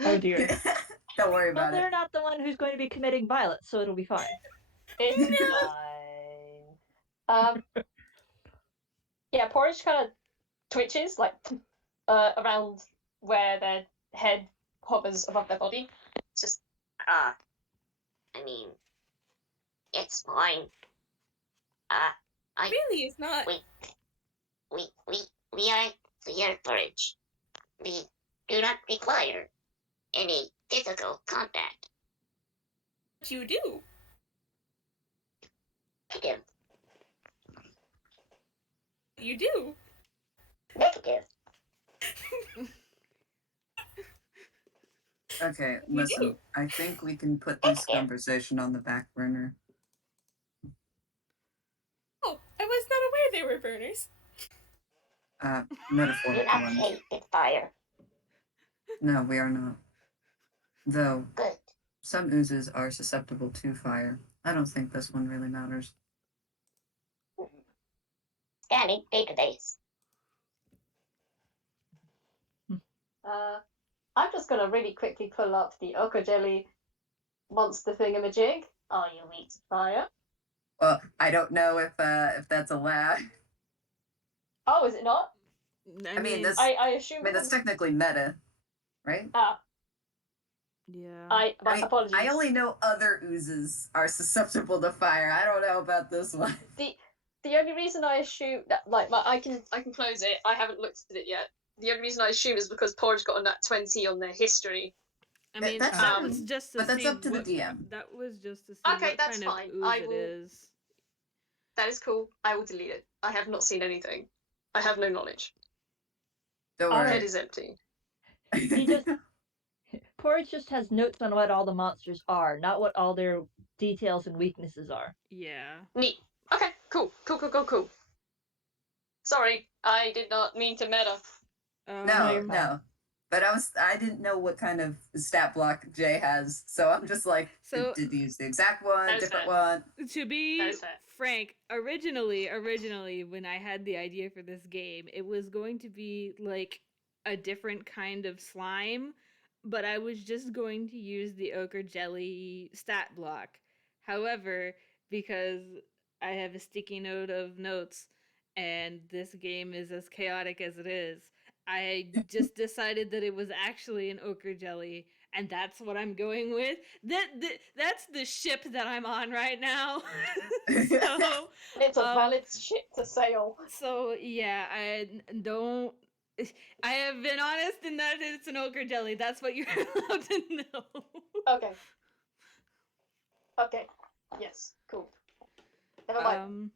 Oh dear. Don't worry Well, about they're it. not the one who's going to be committing violence, so it'll be fine. It's fine. Yeah, Porridge kind of twitches, like, around where their head hovers above their body. It's just, I mean, it's fine. Really, it's not. We are clear Porridge. We do not require any physical contact. What you do? Negative. You do. Negative. Okay, You listen. do. I think we can put this conversation on the back burner. Oh, I was not aware they were burners. Do Metaphorical not ones. hate the fire. No, we are not. Though Good. some oozes are susceptible to fire. I don't think this one really matters. Scanning database. I'm just gonna really quickly pull up the ochre jelly monster thingamajig. Are you weak to fire? Well, I don't know if that's allowed. Oh, is it not? I mean, this- I assume. that's technically meta, right? yeah. My apologies. I only know other oozes are susceptible to fire. I don't know about this one. The only reason I assume that, I can close it. I haven't looked at it yet. The only reason I assume is because Porridge got a nat 20 on their history. I mean, that's that fine. was just to But that's see up to the what, DM. That was just to see Okay, what that's kind fine. of ooze I it will- is. That is cool. I will delete it. I have not seen anything. I have no knowledge. Don't My worry. head is empty. He just Porridge just has notes on what all the monsters are, not what all their details and weaknesses are. Yeah. Neat. Okay, cool. Sorry, I did not mean to meta. No. But I didn't know what kind of stat block Jay has, so I'm just like, So- did he use the exact one, That is different fair. one? To be That is fair. frank, originally when I had the idea for this game, it was going to be like a different kind of slime, but I was just going to use the ochre jelly stat block. However, because I have a sticky note of notes and this game is as chaotic as it is, I just decided that it was actually an ochre jelly, and that's what I'm going with. That's the ship that I'm on right now. So It's a valid ship to sail. so yeah, I don't. I have been honest in that it's an ochre jelly. That's what you're allowed to know. Okay. Yes. Cool. Never mind.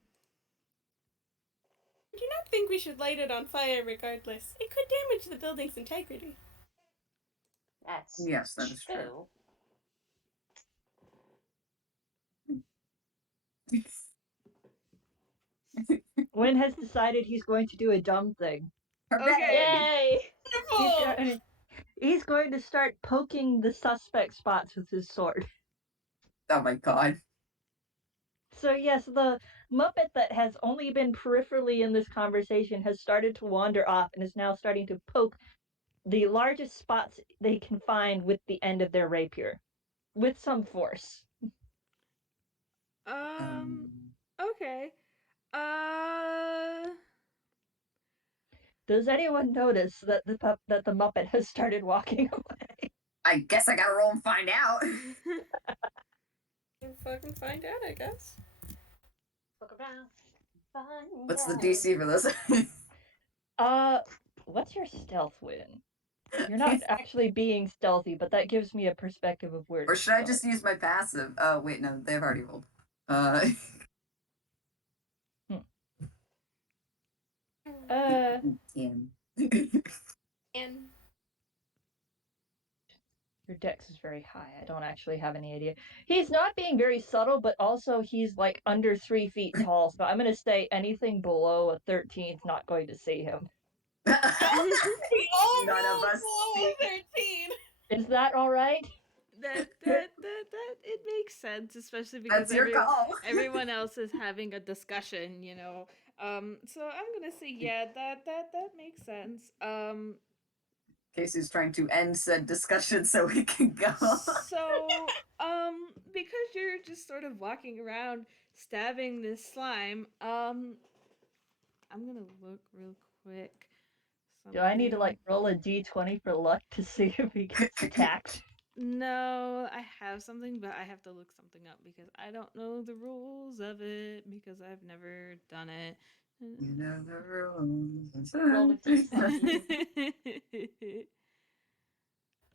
I do not think we should light it on fire regardless. It could damage the building's integrity. That's Yes, that is true. Wynne has decided he's going to do a dumb thing. Yay! He's going to start poking the suspect spots with his sword. Oh my god. So yes, the Muppet that has only been peripherally in this conversation has started to wander off and is now starting to poke the largest spots they can find with the end of their rapier. With some force. Okay. Does anyone notice that the Muppet has started walking away? I guess I gotta roll and find out. We'll fucking find out, I guess. Look around. Find What's the out. DC for this? What's your stealth, Wynne? You're not actually being stealthy, but that gives me a perspective of where. Or should I just use my passive? Oh wait, no, they've already rolled. Damn. And Your dex is very high. I don't actually have any idea. He's not being very subtle, but also he's like under 3 feet tall. So I'm gonna say anything below a 13 is not going to see him. we all None of rolled us below 13. Is that all right? That it makes sense, especially because That's your call. everyone else is having a discussion, you know. So I'm gonna say yeah, that makes sense. Casey's trying to end said discussion so we can go. So because you're just sort of walking around stabbing this slime, I'm gonna look real quick. Do I need to Something- like roll a d20 for luck to see if he gets attacked? No, I have something, but I have to look something up because I don't know the rules of it because I've never done it. You know the rules. Roll a d20. Are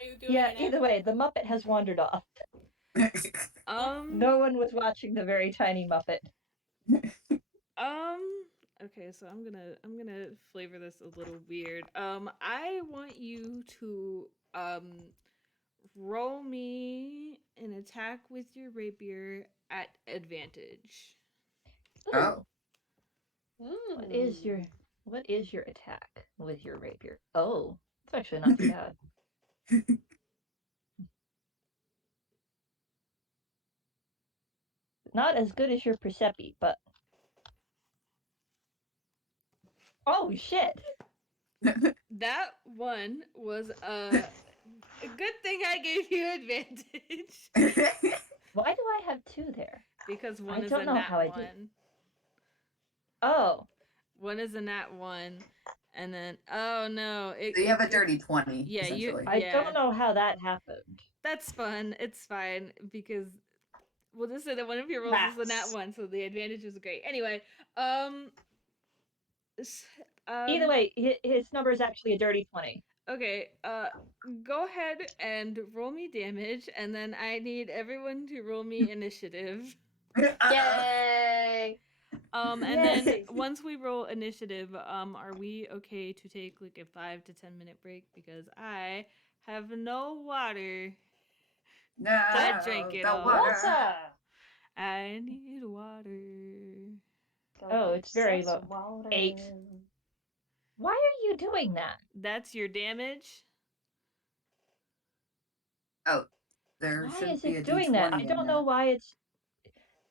you doing Yeah, it now? either way, the Muppet has wandered off. No one was watching the very tiny Muppet. Okay, so I'm gonna flavor this a little weird. I want you to roll me an attack with your rapier at advantage. Oh. What is your attack with your rapier? Oh, it's actually not too bad. not as good as your Persepi, but oh shit! That one was a good thing I gave you advantage. Why do I have 2 there? Because one I is don't a know nat how I did. one. Oh, One is a nat one, and then oh no, So you have a dirty 20, yeah, you essentially. I yeah. don't know how that happened. That's fun. It's fine because we'll just say that one of your rolls is a nat Maths. one, so the advantage is great. Anyway, Either way, his number is actually a dirty 20. Okay, go ahead and roll me damage, and then I need everyone to roll me initiative. Yay! And Yay. then once we roll initiative, are we okay to take like a 5 to 10 minute break because I have no water. No, I drank it the all. Water! I need water. Oh, it's very Some low. water. 8. Why are you doing that? That's your damage. Oh, there Why should is be a it doing that? I D20 in don't know there. why it's.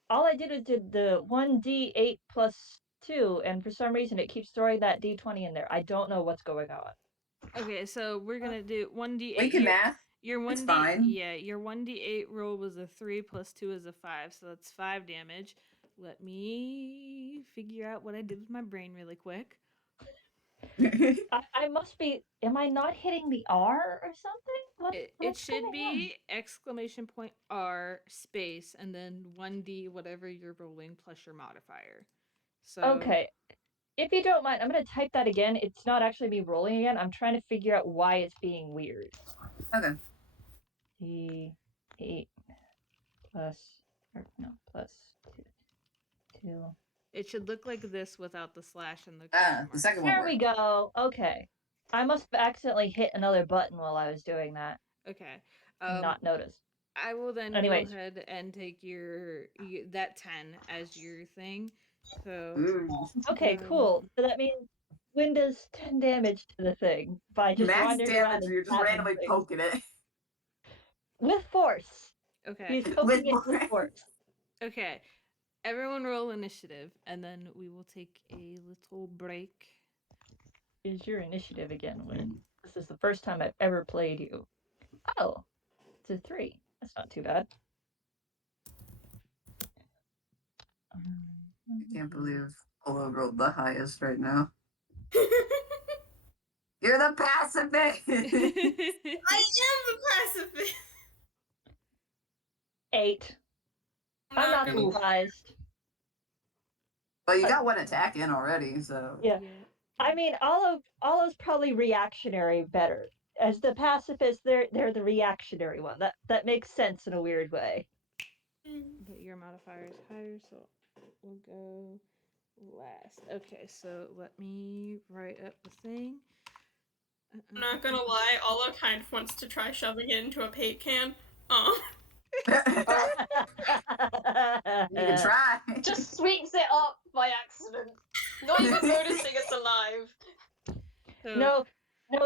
All I did was did the 1d8 plus 2, and for some reason it keeps throwing that d20 in there. I don't know what's going on. Okay, so we're gonna do 1d8. We can math. Your It's 1d fine. yeah, your 1d8 roll was a 3 plus 2 is a 5, so that's 5 damage. Let me figure out what I did with my brain really quick. I must be. Am I not hitting the R or something? It What's should going be exclamation point R space and then 1d whatever you're rolling plus your modifier. So on? Okay. If you don't mind, I'm gonna type that again. It's not actually me rolling again. I'm trying to figure out why it's being weird. Okay. D8 plus, or no, plus 2. it should look like this without the slash and the question mark. The second one There we worked. go. Okay. I must have accidentally hit another button while I was doing that Okay. and not noticed. I will then Anyways. go ahead and take that 10 as your thing. So Ooh. Okay, cool. So that means Wynne does 10 damage to the thing by just Max wandering around damage, and you're just stabbing randomly things. poking it. With force. Okay. He's poking it with force. Okay. Everyone roll initiative, and then we will take a little break. Is your initiative again, Wynne? This is the first time I've ever played you. Oh, it's a 3. That's not too bad. I can't believe Ollo rolled the highest right now. You're the pacifist! I am the pacifist. 8. I'm not gonna lie. surprised. Well, you got one attack in already, so. Yeah. I mean, Ollo's probably reactionary better. As the pacifist, they're the reactionary one. That makes sense in a weird way. But your modifier is higher, so we'll go last. Okay, so let me write up the thing. I'm not gonna lie, Ollo kind of wants to try shoving it into a paint can. You can try. Just sweeps it up by accident. Not even noticing it's alive. So No,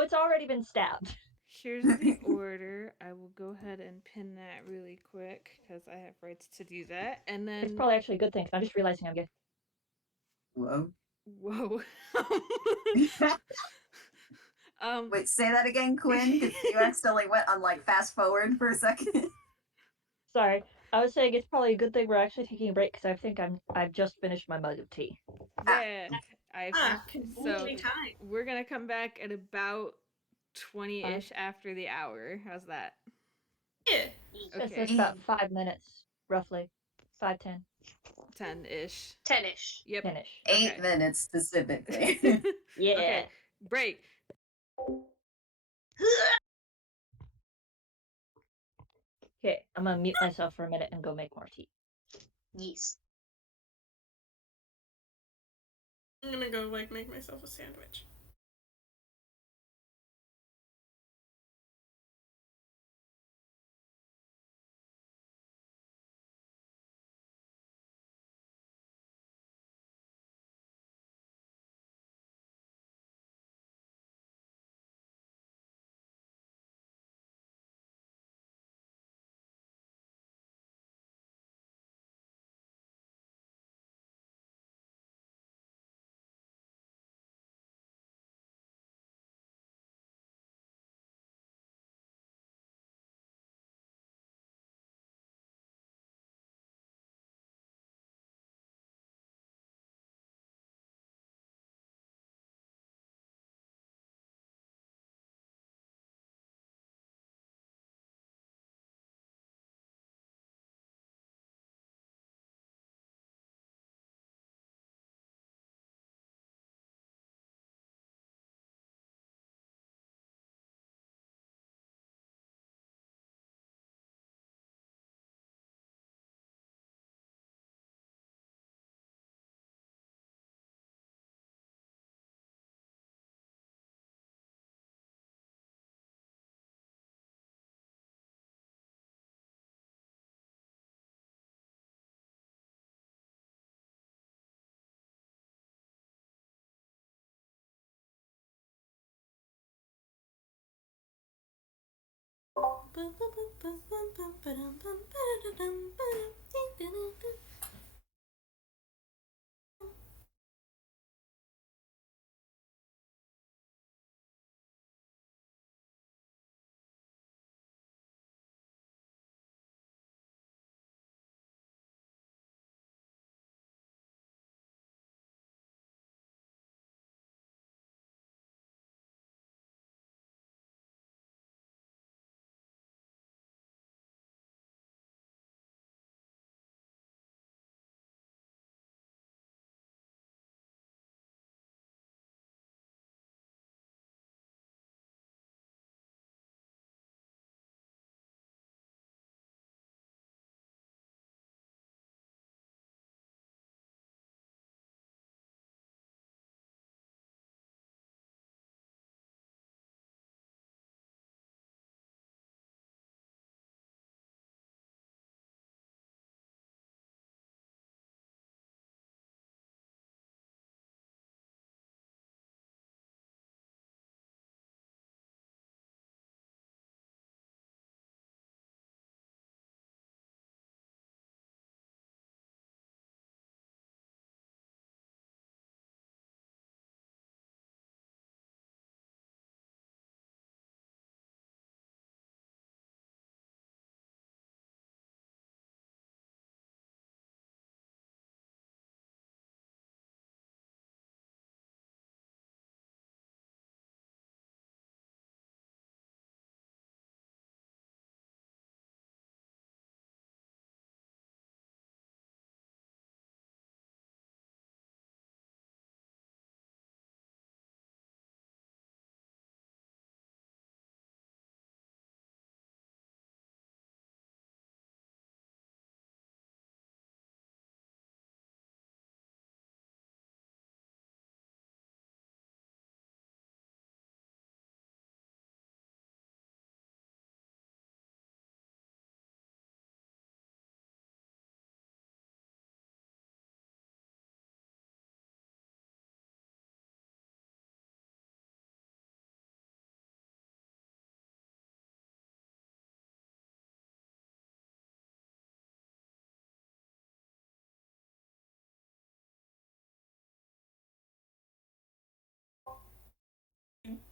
it's already been stabbed. here's the order. I will go ahead and pin that really quick because I have rights to do that. And then It's probably actually a good thing. I'm just realizing I'm good. Whoa. whoa. Wait, say that again, Quinn, because you accidentally went on like fast forward for a second. Sorry, I was saying it's probably a good thing we're actually taking a break because I think I've just finished my mug of tea. Yeah, so Conveniently timed. we're gonna come back at about 20-ish after the hour. How's that? Yeah. That's Okay, about 5 minutes, roughly. 5-10. 10-ish. 10-ish. Yep. Finish. 8 minutes specifically. Yeah. Okay, break. Okay, I'm gonna mute myself for a minute and go make more tea. Yes. I'm gonna go like make myself a sandwich.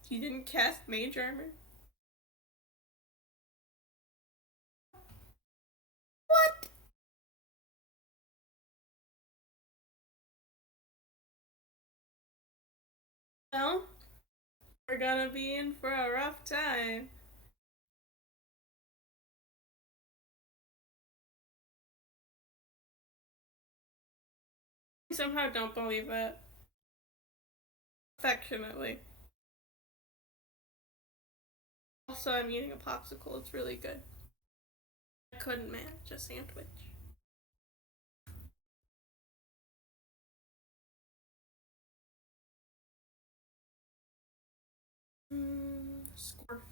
You didn't cast mage armor? What? Well, we're gonna be in for a rough time. I somehow don't believe that. Affectionately. Also, I'm eating a popsicle. It's really good. I couldn't manage a sandwich. Score.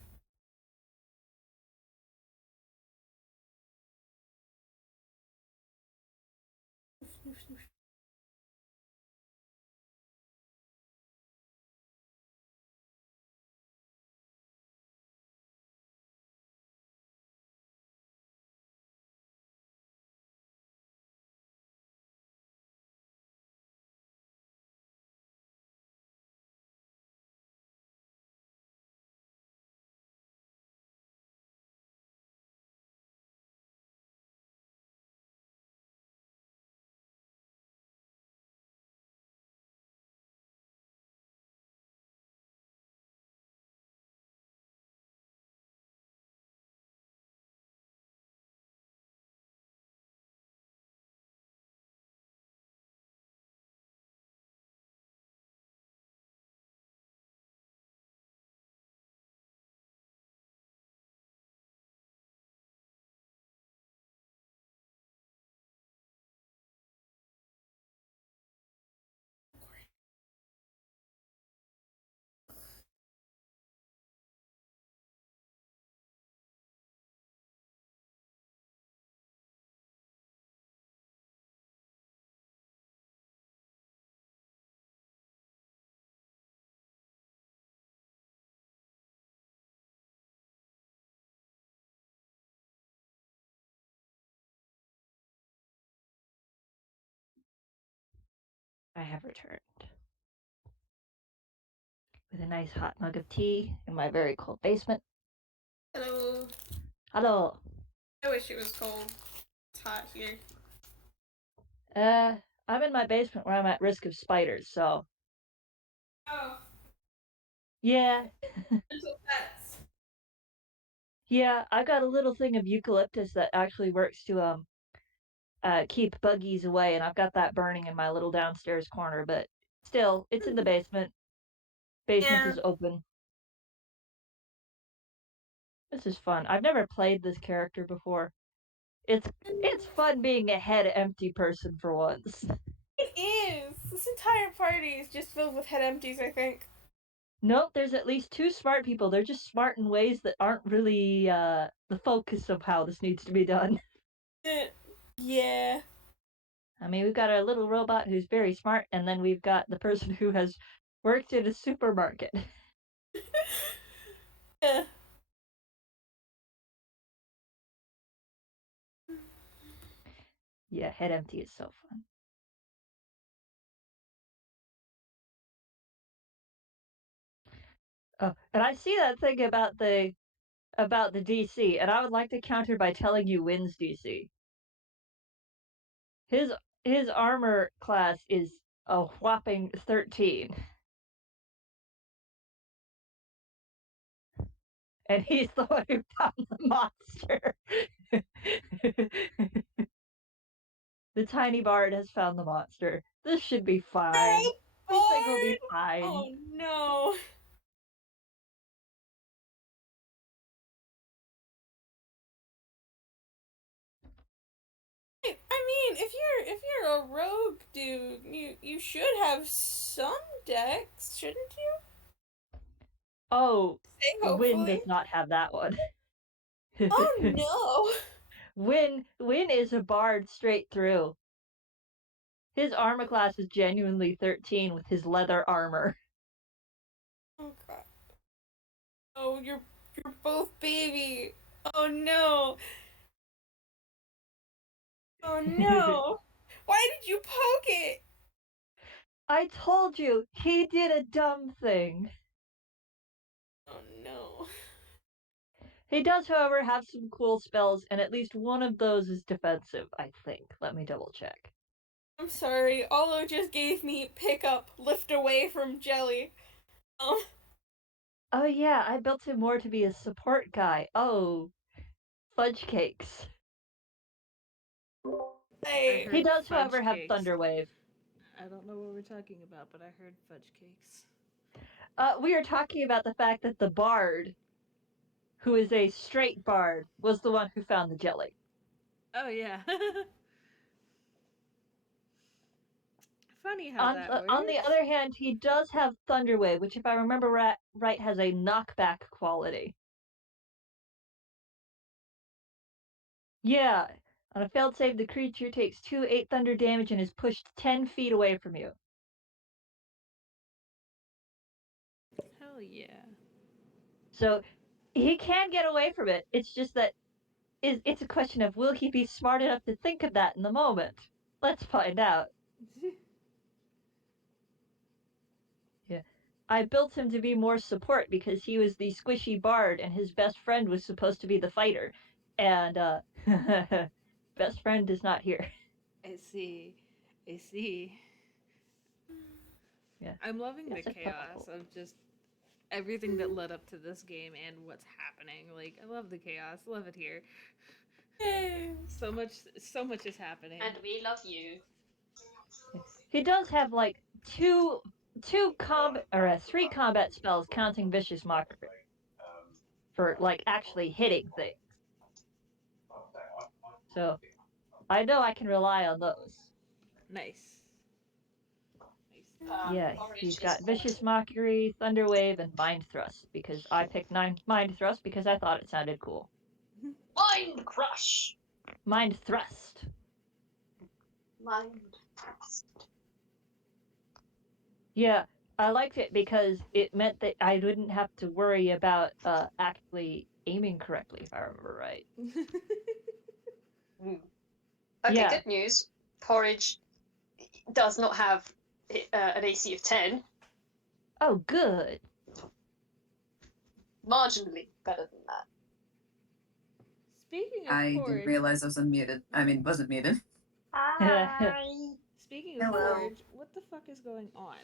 I have returned. With a nice hot mug of tea in my very cold basement. Hello. Hello. I wish it was cold. It's hot here. I'm in my basement where I'm at risk of spiders, so. Oh. Yeah. Mental pets. Yeah, I got a little thing of eucalyptus that actually works to keep buggies away, and I've got that burning in my little downstairs corner, but still, it's in the basement. Basement Yeah. is open. This is fun. I've never played this character before. It's fun being a head empty person for once. It is. This entire party is just filled with head empties, I think. Nope, there's at least 2 smart people. They're just smart in ways that aren't really the focus of how this needs to be done. Yeah. I mean, we've got our little robot who's very smart, and then we've got the person who has worked in a supermarket. Yeah. Yeah, head empty is so fun. Oh, and I see that thing about the DC, and I would like to counter by telling you Wynne's DC. His armor class is a whopping 13. And he's the one who found the monster. The tiny bard has found the monster. This should be fine. Hey, Everything will be Bard! fine. Oh no. I mean, if you're a rogue dude, you should have some decks, shouldn't you? Oh, Say Wynne hopefully. does not have that one. Oh no. Wynne is a bard straight through. His armor class is genuinely 13 with his leather armor. Oh god. Oh, you're both baby. Oh no. Oh no. Why did you poke it? I told you, he did a dumb thing. Oh no. He does, however, have some cool spells, and at least one of those is defensive, I think. Let me double check. I'm sorry. Ollo just gave me pick up, lift away from jelly. Um, Oh yeah, I built him more to be a support guy. Oh, fudge cakes. I I He heard does, fudge however, have cakes. Thunderwave. I don't know what we're talking about, but I heard fudge cakes. We are talking about the fact that the bard, who is a straight bard, was the one who found the jelly. Oh yeah. Funny how that works. On the other hand, he does have Thunderwave, which, if I remember right, has a knockback quality. Yeah, on a failed save, the creature takes 2 thunder damage and is pushed 10 feet away from you. Hell yeah. So he can get away from it. It's just that it's a question of will he be smart enough to think of that in the moment? Let's find out. Yeah. I built him to be more support because he was the squishy bard and his best friend was supposed to be the fighter. And best friend is not here. I see. I see. Yeah. I'm loving the It's a chaos couple. of just everything that led up to this game and what's happening. Like, I love the chaos. Love it here. Yay. So much is happening. And we love you. He does have like three combat spells counting vicious mockery for like actually hitting things. So I know I can rely on those. Nice. Yeah, he's Porridge is got vicious mockery, thunderwave, and mind thrust because I picked mind thrust because I thought it sounded cool. Mind crush. Mind thrust. Mind crush. Yeah, I liked it because it meant that I wouldn't have to worry about actually aiming correctly, if I remember right. Okay, Yeah. good news. Porridge does not have an AC of 10. Oh, good. Marginally better than that. Speaking of I didn't porridge, realize I was unmuted. I mean, wasn't muted. speaking of Hello. porridge, what the fuck is going on?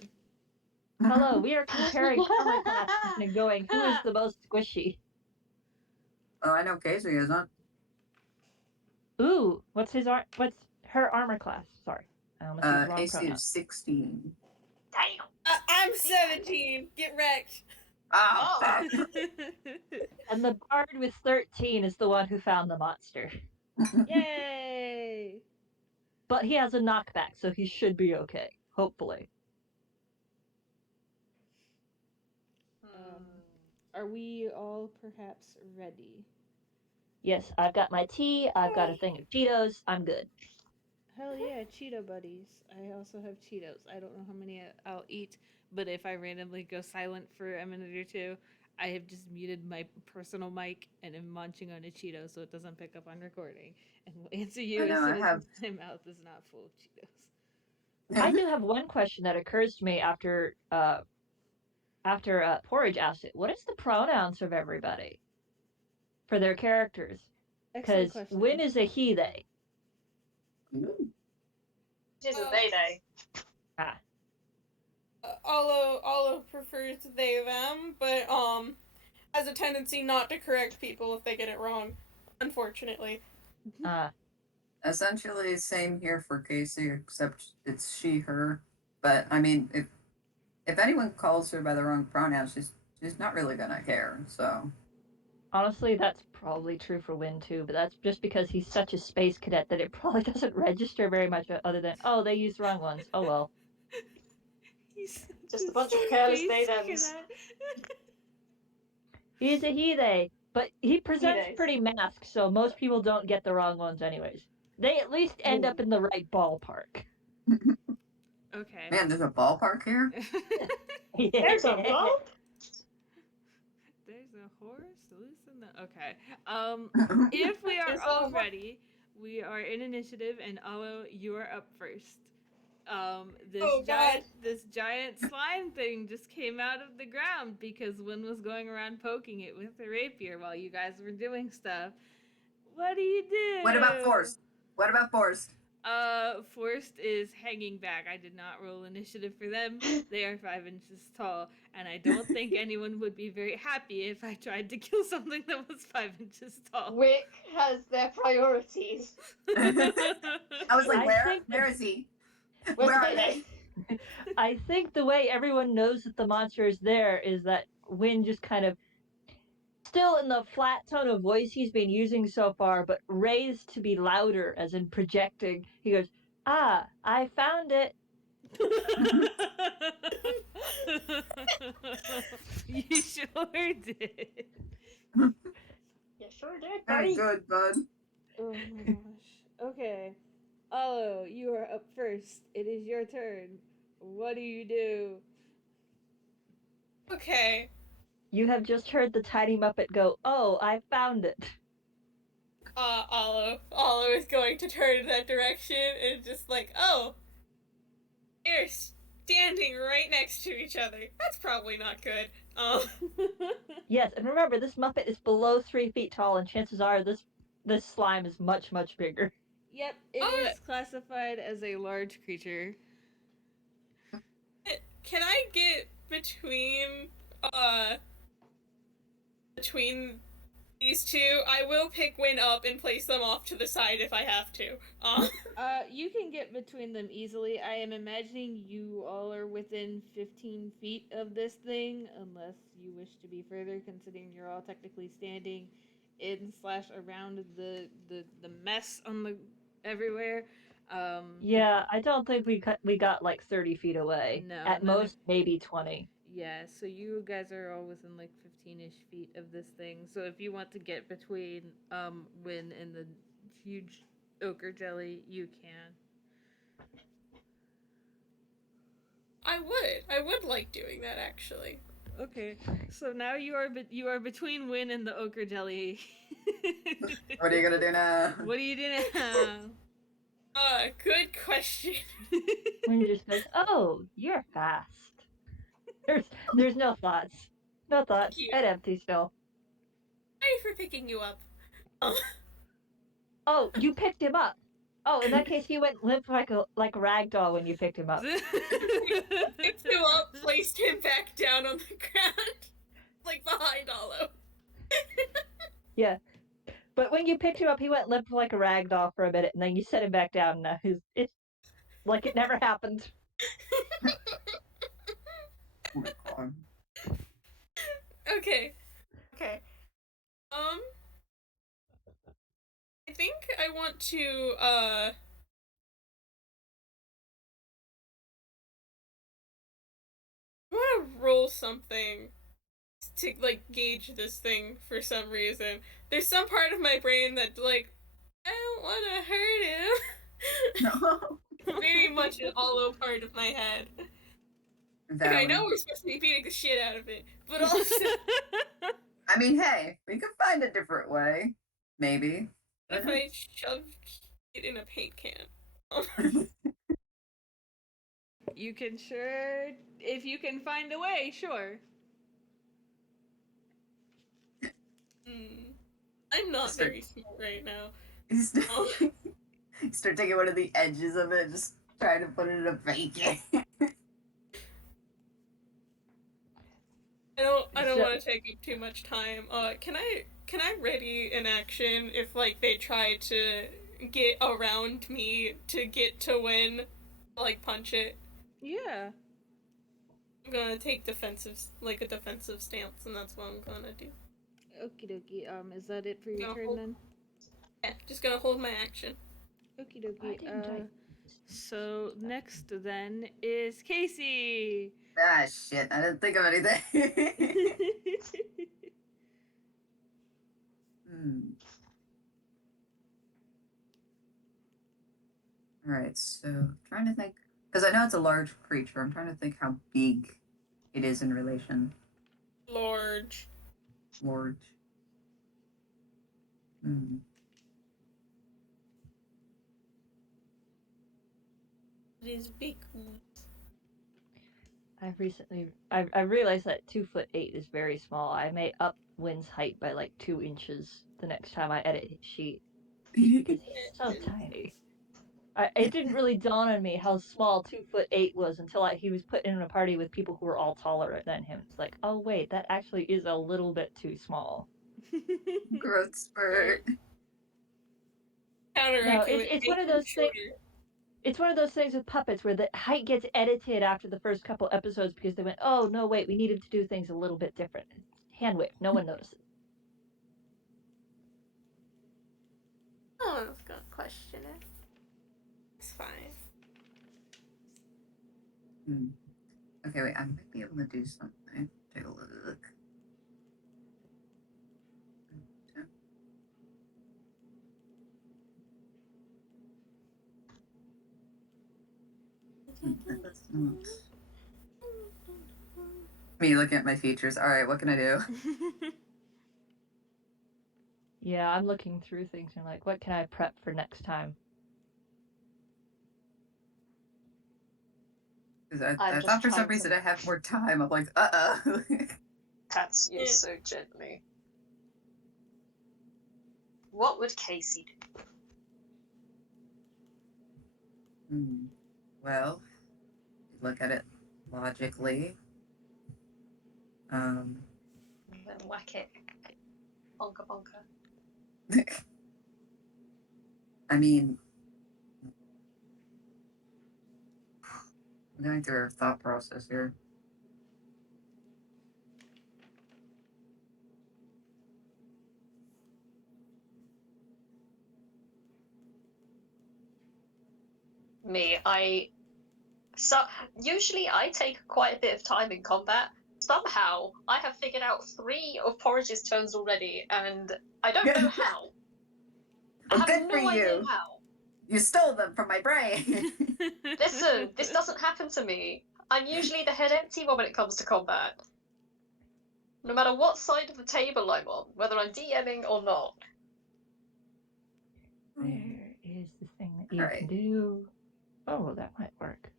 Hello, we are comparing armor classes and going, who is the most squishy? Oh, I know Casey isn't. Ooh, what's her armor class? Sorry, I almost used the wrong AC pronoun. is 16. Damn. I'm 17. Get wrecked. Oh, fuck. And the bard with 13 is the one who found the monster. Yay! But he has a knockback, so he should be okay. Hopefully. Are we all perhaps ready? Yes, I've got my tea, I've got a thing of Cheetos, I'm good. Hell yeah, Cheeto buddies. I also have Cheetos. I don't know how many I'll eat, but if I randomly go silent for a minute or two, I have just muted my personal mic and am munching on a Cheeto so it doesn't pick up on recording. And will answer you I know, as I soon have- as my mouth is not full of Cheetos. I do have one question that occurs to me after Porridge asked it. What is the pronouns of everybody for their characters? Excellent Because question. Wynne is a he, they. Ooh. It is a they. Ah. Ollo prefers they them, but has a tendency not to correct people if they get it wrong. Unfortunately. Essentially, same here for Casey, except it's she, her. But I mean, if anyone calls her by the wrong pronoun, she's not really gonna care. So Honestly, that's probably true for Wynne too, but that's just because he's such a space cadet that it probably doesn't register very much other than, oh, they used the wrong ones. Oh well. He's Just a bunch of careless space they-thems. cadet. He's a he, they. But he presents He-theys. pretty masked, so most people don't get the wrong ones anyways. They at least end up in the right ballpark. Okay. man, there's a ballpark here. There's a bump? There's a horse loose in the. Okay. If we are Is all all- ready, we are in initiative, and Ollo, you are up first. This Oh, God. this giant slime thing just came out of the ground because Wynne was going around poking it with a rapier while you guys were doing stuff. What do you do? What about Forrest? What about Forrest? Forrest is hanging back. I did not roll initiative for them. They are 5 inches tall, and I don't think anyone would be very happy if I tried to kill something that was 5 inches tall. Wick has their priorities. I was like, where is he? Where's Where the are they? I think the way everyone knows that the monster is there is that Wynne just kind of, still in the flat tone of voice he's been using so far, but raised to be louder, as in projecting, he goes, "Ah, I found it." You sure did. Yeah, sure did, Very buddy. good, bud. Oh my gosh. Okay. Ollo, you are up first. It is your turn. What do you do? Okay. You have just heard the tiny Muppet go, "Oh, I found it." Ollo is going to turn in that direction and just like, oh, they're standing right next to each other. That's probably not good. Yes, and remember, this Muppet is below 3 feet tall, and chances are this slime is much, much bigger. Yep, it is classified as a large creature. Can I get between these two? I will pick Wynne up and place them off to the side if I have to. You can get between them easily. I am imagining you all are within 15 feet of this thing, unless you wish to be further, considering you're all technically standing in/around the mess on the everywhere. Yeah, I don't think we got like 30 feet away. No, At most, maybe 20. Yeah, so you guys are all within like 15-ish feet of this thing. So if you want to get between Wynne and the huge ochre jelly, you can. I would like doing that actually. Okay, so now you are between Wynne and the ochre jelly. What are you gonna do now? What do you do now? Good question. Wynne just goes, "Oh, you're fast." There's no thoughts. No thoughts. Cute. Head empty still. Sorry for picking you up. Oh, you picked him up. Oh, in that case, he went limp like a rag doll when you picked him up. Picked him up, placed him back down on the ground, like behind Ollo. Yeah, but when you picked him up, he went limp like a rag doll for a minute, and then you set him back down. And it's like it never happened. Oh my god. Okay. I think I want to I want to roll something to like gauge this thing for some reason. There's some part of my brain that like I don't want to hurt him. No. Very much an Ollo part of my head. Like, I know we're supposed to be beating the shit out of it, but also I mean, hey, we could find a different way. Maybe. what if I shoved it in a paint can? You can sure, if you can find a way, sure. I'm not very smart right now. You start taking one of the edges of it, just trying to put it in a bacon. I don't want to take up too much time. Can I ready an action if like they try to get around me to get to Wynne, like punch it? Yeah. I'm gonna take a defensive stance, and that's what I'm gonna do. Okie dokie. Is that it for your No, turn hold- then? Yeah, just gonna hold my action. Okie Why didn't I? dokie. So next then is Casey. Ah, shit. I didn't think of anything. Alright, so trying to think. Because I know it's a large creature. I'm trying to think how big it is in relation. Large. Large. It is big. I realized that 2'8" is very small. I may up Wynn's height by like 2 inches the next time I edit his sheet because he's so tiny. It didn't really dawn on me how small 2'8" was until he was put in a party with people who were all taller than him. It's like, oh wait, that actually is a little bit too small. Growth spurt. No, it's one of those things. It's one of those things with puppets where the height gets edited after the first couple episodes because they went, oh no, wait, we needed to do things a little bit different. Hand wave, no one notices. No one's gonna question it. It's fine. Okay, wait, I might be able to do something. Take a look. That's not... Me looking at my features. Alright, what can I do? Yeah, I'm looking through things and like, what can I prep for next time? Because I thought for some reason I have more time. I'm like, Pats you so gently. What would Casey do? Well, look at it logically. Then whack it. Bonka bonka. I mean, I'm going through a thought process here. Usually I take quite a bit of time in combat. Somehow I have figured out 3 of Porridge's turns already, and I don't know how. Well, I have good no for you. idea how. You stole them from my brain. Listen, this doesn't happen to me. I'm usually the head empty one when it comes to combat. No matter what side of the table I'm on, whether I'm DMing or not. Where is the thing that You Alright. can do. Oh, that might work.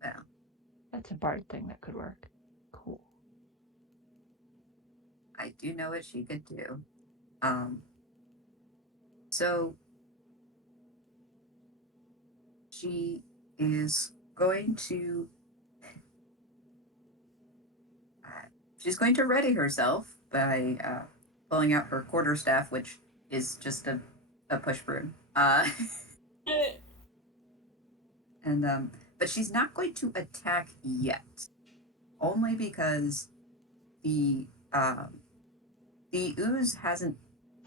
Yeah. That's a bard thing that could work. Cool. I do know what she could do. So she is going to she's going to ready herself by pulling out her quarterstaff, which is just a push broom. And but she's not going to attack yet, only because the ooze hasn't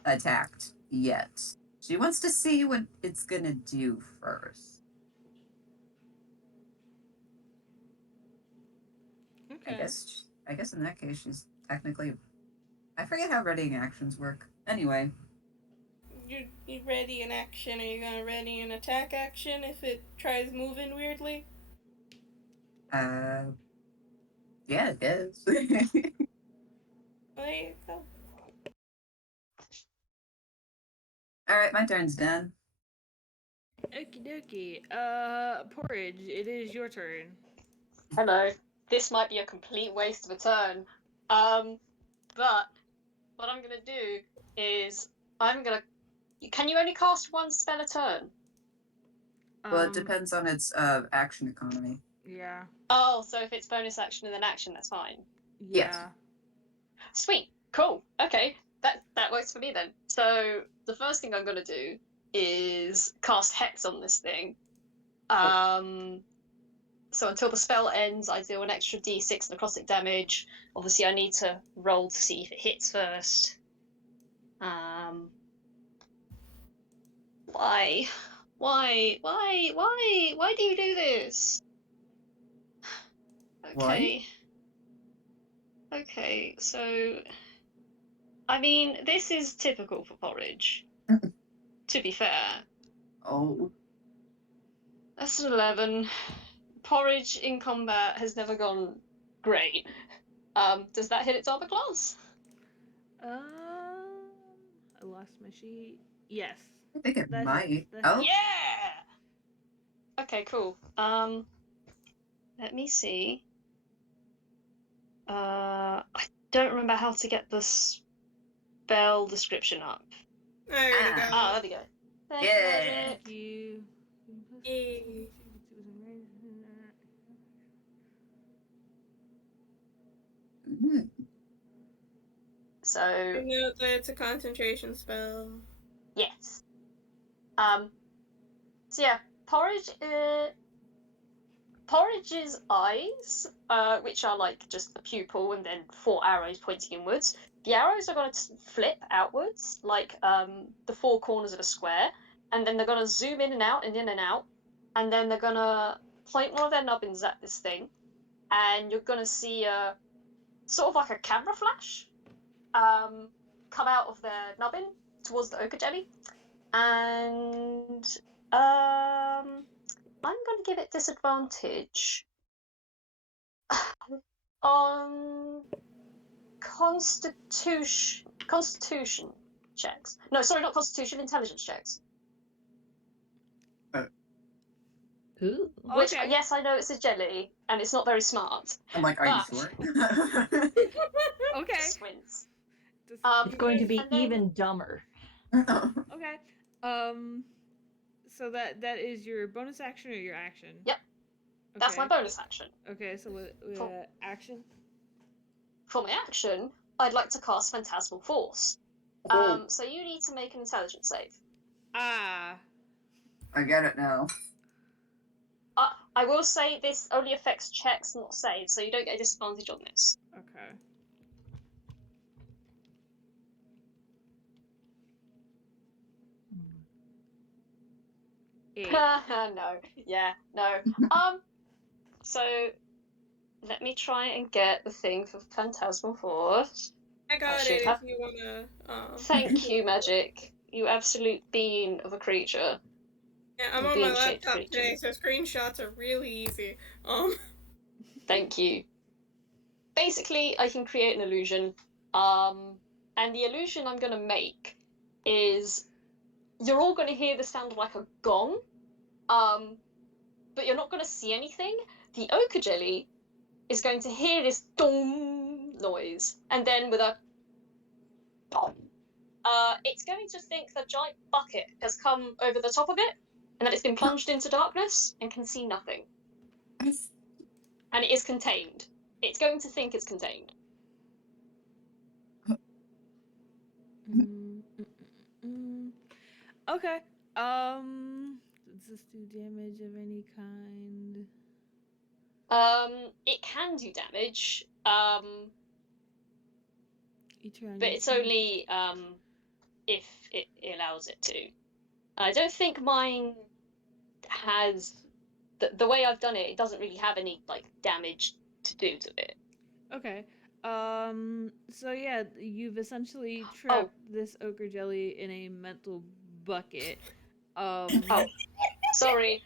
attacked yet. She wants to see what it's gonna do first. Okay. I guess in that case she's technically. I forget how readying actions work. Anyway, You ready an action? Are you gonna ready an attack action if it tries moving weirdly? yeah, it is. There you go. All right, my turn's done. Okie dokie. Porridge, it is your turn. Hello. This might be a complete waste of a turn. But what I'm gonna do is Can you only cast one spell a turn? Well, it depends on its action economy. Yeah. Oh, so if it's bonus action and then action, that's fine. Yeah. Yes. Sweet. Cool. Okay. That works for me then. So the first thing I'm gonna do is cast Hex on this thing. So until the spell ends, I deal an extra d6 necrotic damage. Obviously, I need to roll to see if it hits first. Why? Why do you do this? Okay. Okay, so I mean, this is typical for Porridge. To be fair. Oh. That's an 11. Porridge in combat has never gone great. Does that hit its armor class? I lost my sheet. Yes. I think it That might. hits, that Oh. hits. Yeah! Okay, cool. Let me see. I don't remember how to get the spell description up. There we go. Ah, there we go. Thank you, Yeah. Magic. Thank you. Yay. Mhm. So, I know that it's a concentration spell. yes. So yeah, Porridge's eyes, which are like just a pupil and then 4 arrows pointing inwards. The arrows are going to flip outwards, like the 4 corners of a square, and then they're going to zoom in and out and in and out, and then they're going to point one of their nubbins at this thing, and you're going to see a sort of like a camera flash come out of their nubbin towards the ochre jelly, and I'm going to give it disadvantage on Constitution checks. No, sorry, not Constitution, intelligence checks. Ooh. Which, Okay. yes, I know it's a jelly, and it's not very smart. I'm like, are you But- sure? Okay. Squints. It's going to be and then- even dumber. Okay. So that is your bonus action or your action? Yep. That's my Okay. bonus action. Okay, so with Cool. action? For my action, I'd like to cast Phantasmal Force. So you need to make an intelligence save. Ah. I get it now. I will say this only affects checks, not saves, so you don't get a disadvantage on this. Okay. Eight. No. Yeah, no. So let me try and get the thing for Phantasmal Force. I got should it have- if you wanna. Thank you, Magic. You absolute bean of a creature. Yeah, I'm on my Bean-shaped laptop creature. today, so screenshots are really easy. Thank you. Basically, I can create an illusion. And the illusion I'm going to make is you're all going to hear the sound of like a gong, but you're not going to see anything. The ochre jelly is going to hear this dong noise, and then with a dong, it's going to think the giant bucket has come over the top of it, and that it's been plunged into darkness and can see nothing. And it is contained. It's going to think it's contained. Okay. Does this do damage of any kind? It can do damage. But it's only if it allows it to. I don't think mine has the way I've done it. It doesn't really have any like damage to do to it. Okay. So yeah, you've essentially trapped this ochre jelly in a mental bucket. Sorry.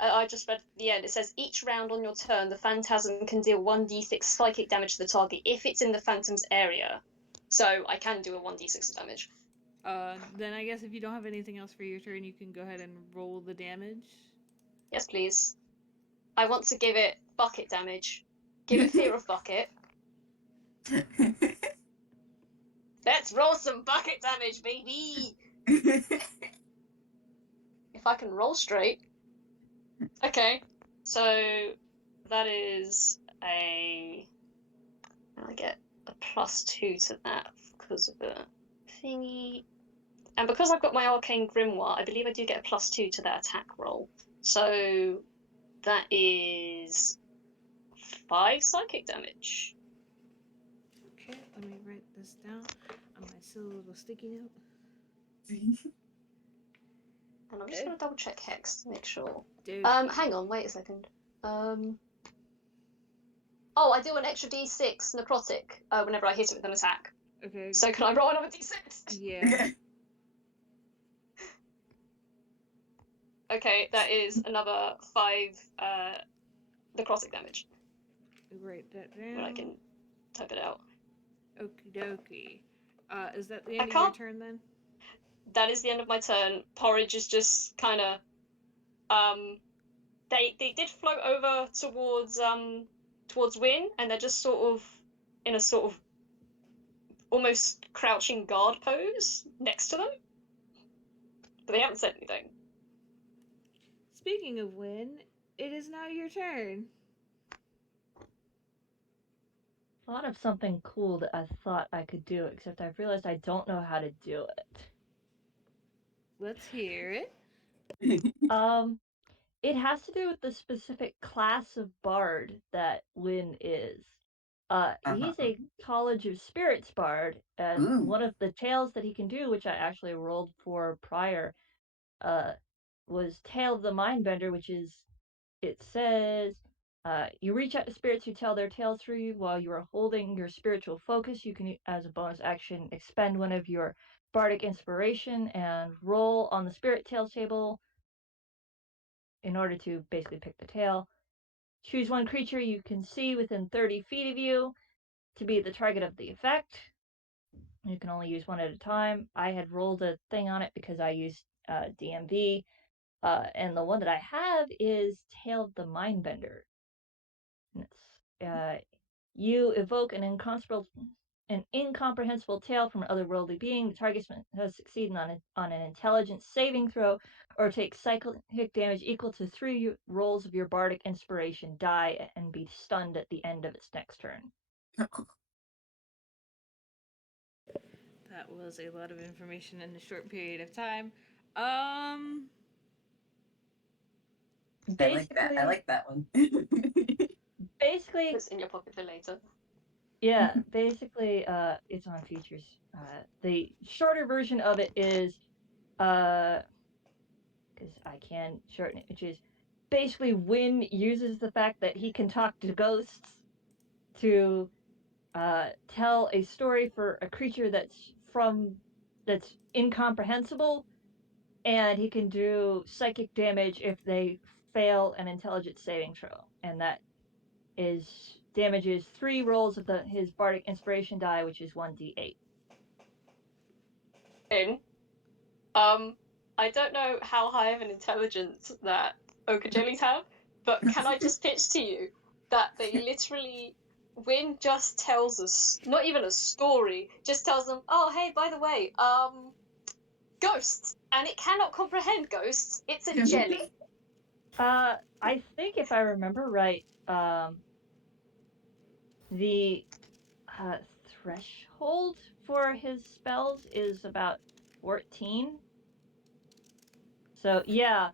I just read the end. It says each round on your turn, the phantasm can deal 1d6 psychic damage to the target if it's in the phantom's area. So I can do a 1d6 of damage. Then I guess if you don't have anything else for your turn, you can go ahead and roll the damage. Yes, please. I want to give it bucket damage. Give it fear of bucket. Let's roll some bucket damage, baby! If I can roll straight. Okay, so that is I get a +2 to that because of the thingy. And because I've got my arcane grimoire, I believe I do get a +2 to that attack roll. So that is 5 psychic damage. Okay, let me write this down on my silly little sticky note. And I'm just gonna double check hex to make sure. Dude. Hang on, wait a second. Oh, I do an extra d6 necrotic whenever I hit it with an attack. Okay. So can I roll another d6? Yeah. Okay, that is another 5 necrotic damage. Write that down. When I can type it out. Okie dokie. Is that the end of your turn then? That is the end of my turn. Porridge is just kind of they did float over towards Wynne, and they're just sort of in a sort of almost crouching guard pose next to them, but they haven't said anything. Speaking of Wynne, it is now your turn. Thought of something cool that I thought I could do, except I've realized I don't know how to do it. Let's hear it. It has to do with the specific class of bard that Wynne is. He's a College of Spirits bard, and one of the tales that he can do, which I actually rolled for prior, was Tale of the Mindbender, which is, it says, you reach out to spirits who tell their tales through you while you are holding your spiritual focus. You can, as a bonus action, expend one of your bardic inspiration and roll on the spirit tales table in order to basically pick the tale. Choose one creature you can see within 30 feet of you to be the target of the effect. You can only use one at a time. I had rolled a thing on it because I used DMV. And the one that I have is Tale of the Mindbender. You evoke an incomprehensible tale from an otherworldly being. The target has succeeded on an intelligence saving throw or take psychic damage equal to 3 rolls of your bardic inspiration die and be stunned at the end of its next turn. That was a lot of information in a short period of time. I like that one. Basically, it's in your pocket for later. Yeah, basically, it's on features. The shorter version of it is, because I can shorten it, which is basically Wynne uses the fact that he can talk to ghosts to tell a story for a creature that's incomprehensible, and he can do psychic damage if they fail an intelligence saving throw, and that is damages 3 rolls of his bardic inspiration die, which is 1d8. I I don't know how high of an intelligence that ochre jellies have, but can I just pitch to you that they literally, Wynne just tells us, not even a story, just tells them, oh, hey, by the way, ghosts, and it cannot comprehend ghosts. It's a jelly. I think if I remember right, the threshold for his spells is about 14. So yeah,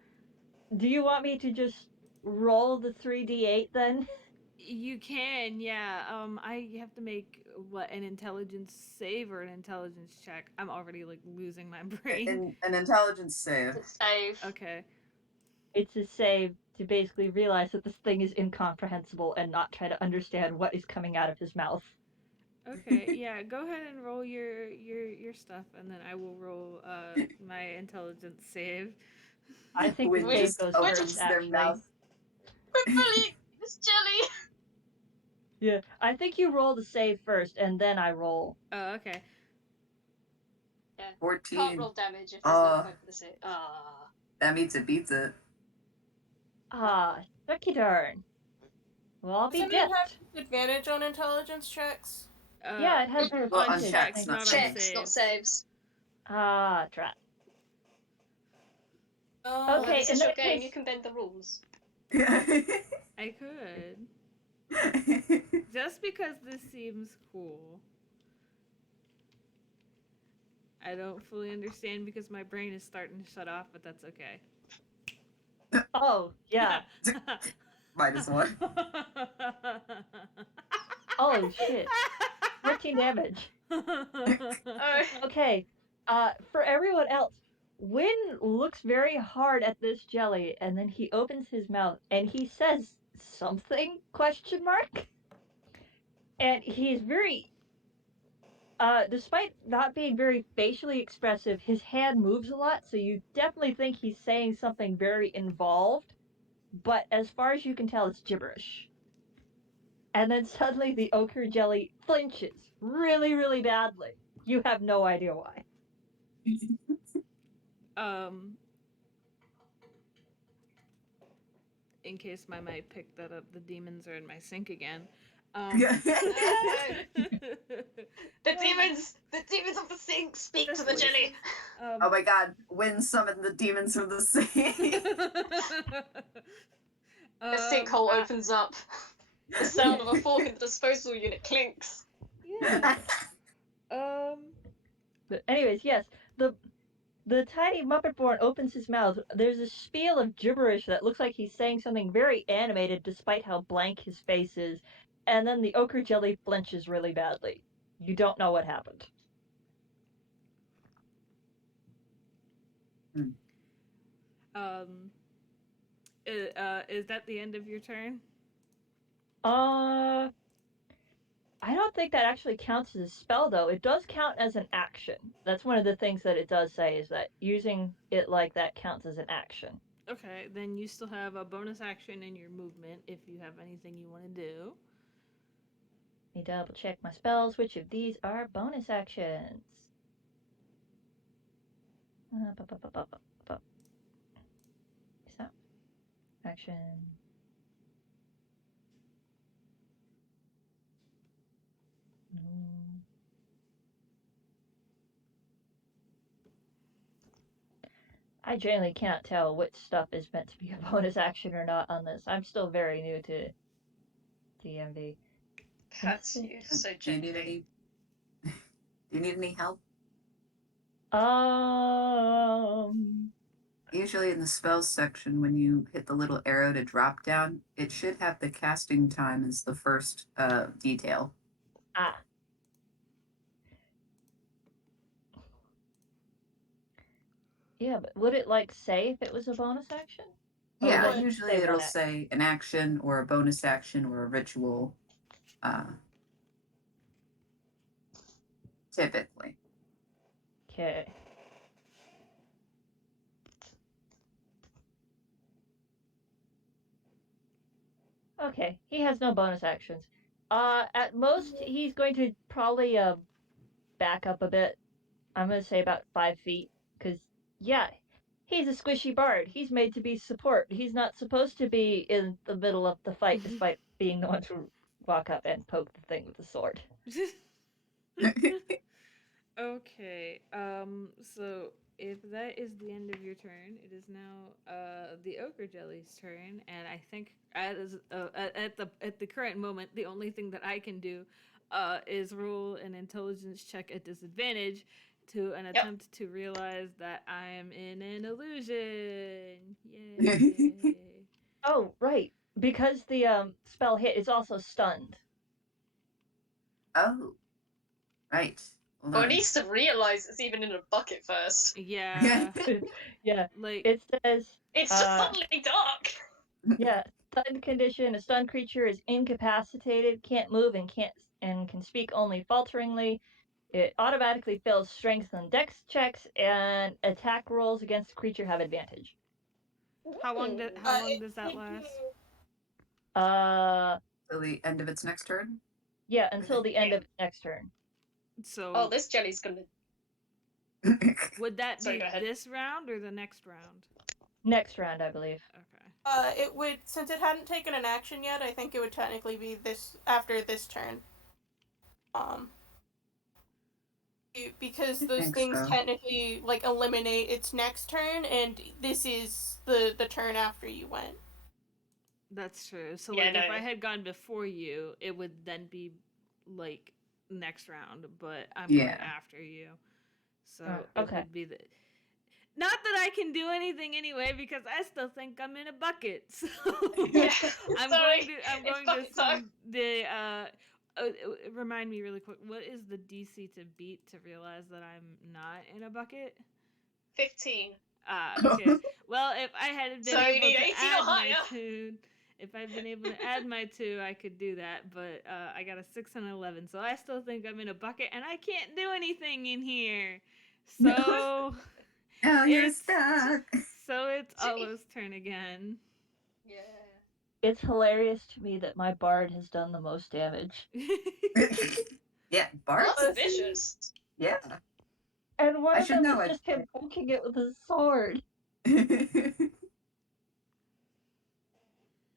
do you want me to just roll the 3d8 then? You can, yeah. I have to make what, an intelligence save or an intelligence check. I'm already like losing my brain. An intelligence save. It's a save. Okay. It's a save to basically realize that this thing is incomprehensible and not try to understand what is coming out of his mouth. Okay, yeah. Go ahead and roll your stuff, and then I will roll my intelligence save. I think the Wynne save just goes opens first, their actually. mouth. We're bullying this jelly. Yeah, I think you roll the save first, and then I roll. Oh, okay. Yeah. 14. Can't roll damage if there's no point for the save. That means it beats it. Turkey darn. Well, I'll be Doesn't it have dipped. advantage on intelligence checks? Yeah, it has on advantage. checks, Thank not you. on Checks, not saves. Drat. Oh. Okay, This in is your that game. case- You can bend the rules. I could. Just because this seems cool. I don't fully understand because my brain is starting to shut off, but that's okay. Oh, yeah. Minus 1. Oh, shit. 14 damage. Okay, for everyone else, Wynne looks very hard at this jelly, and then he opens his mouth, and he says something, question mark? And he's very, despite not being very facially expressive, his hand moves a lot, so you definitely think he's saying something very involved, but as far as you can tell, it's gibberish. And then suddenly the ochre jelly flinches really, really badly. You have no idea why. In case my mic picked that up, the demons are in my sink again. The demons of the sink speak to the jelly. Oh my god, Wynne summoned the demons from the sea. The sinkhole opens up. The sound of a fork in the disposal unit clinks. Yeah. But anyways, yes, the tiny Muppet-born opens his mouth. There's a spiel of gibberish that looks like he's saying something very animated despite how blank his face is. And then the ochre jelly flinches really badly. You don't know what happened. Is that the end of your turn? I don't think that actually counts as a spell, though. It does count as an action. That's one of the things that it does say, is that using it like that counts as an action. Okay, then you still have a bonus action in your movement if you have anything you want to do. Let me double check my spells. Which of these are bonus actions? So, action. I generally can't tell which stuff is meant to be a bonus action or not on this. I'm still very new to DMV. That's you, so gently. Do you need any help? Usually in the spells section, when you hit the little arrow to drop down, it should have the casting time as the first detail. Yeah, but would it like say if it was a bonus action? Yeah, usually it'll say an action or a bonus action or a ritual. Typically. Okay. Okay, he has no bonus actions. At most, he's going to probably back up a bit. I'm gonna say about 5 feet, because yeah, He's a squishy bard. He's made to be support. He's not supposed to be in the middle of the fight, despite being the one to walk up and poke the thing with the sword. Okay. So if that is the end of your turn, it is now the ogre jelly's turn, and I think at the current moment, the only thing that I can do is roll an intelligence check at disadvantage to an attempt to realize that I am in an illusion. Yay! Oh, right. Because the spell hit is also stunned. Oh, right. Hold Or on. needs to realize it's even in a bucket first. Yeah. Yeah. Like It says, It's just suddenly dark. yeah, stunned condition. A stunned creature is incapacitated, can't move, and can speak only falteringly. It automatically fails strength and dex checks, and attack rolls against the creature have advantage. how long does that last? Till the end of its next turn. Yeah, until the end of its next turn. So Oh, this jelly's gonna. would that Sorry, be go ahead. this round or the next round? Next round, I believe. Okay. It would, since it hadn't taken an action yet, I think it would technically be this after this turn. Because those things technically like eliminate its next turn, and this is the turn after you went. That's true. So Yeah, like no. if I had gone before you, it would then be like next round, but I'm going after you. So it Okay. would be the not that I can do anything anyway because I still think I'm in a bucket. So Yeah, I'm sorry. going to sum the remind me really quick. What is the DC to beat to realize that I'm not in a bucket? 15. Okay. Well, if I had been So you able need to 18 or add my higher. 2, if I'd been able to add my 2, I could do that. But I got a 6 and an 11, so I still think I'm in a bucket, and I can't do anything in here. So Now you're stuck. So it's Ollo's turn again. Yeah. It's hilarious to me that my bard has done the most damage. Yeah, Bart. Well, that's vicious. Yeah. And one I of should them know is it. just him poking it with his sword. Listen,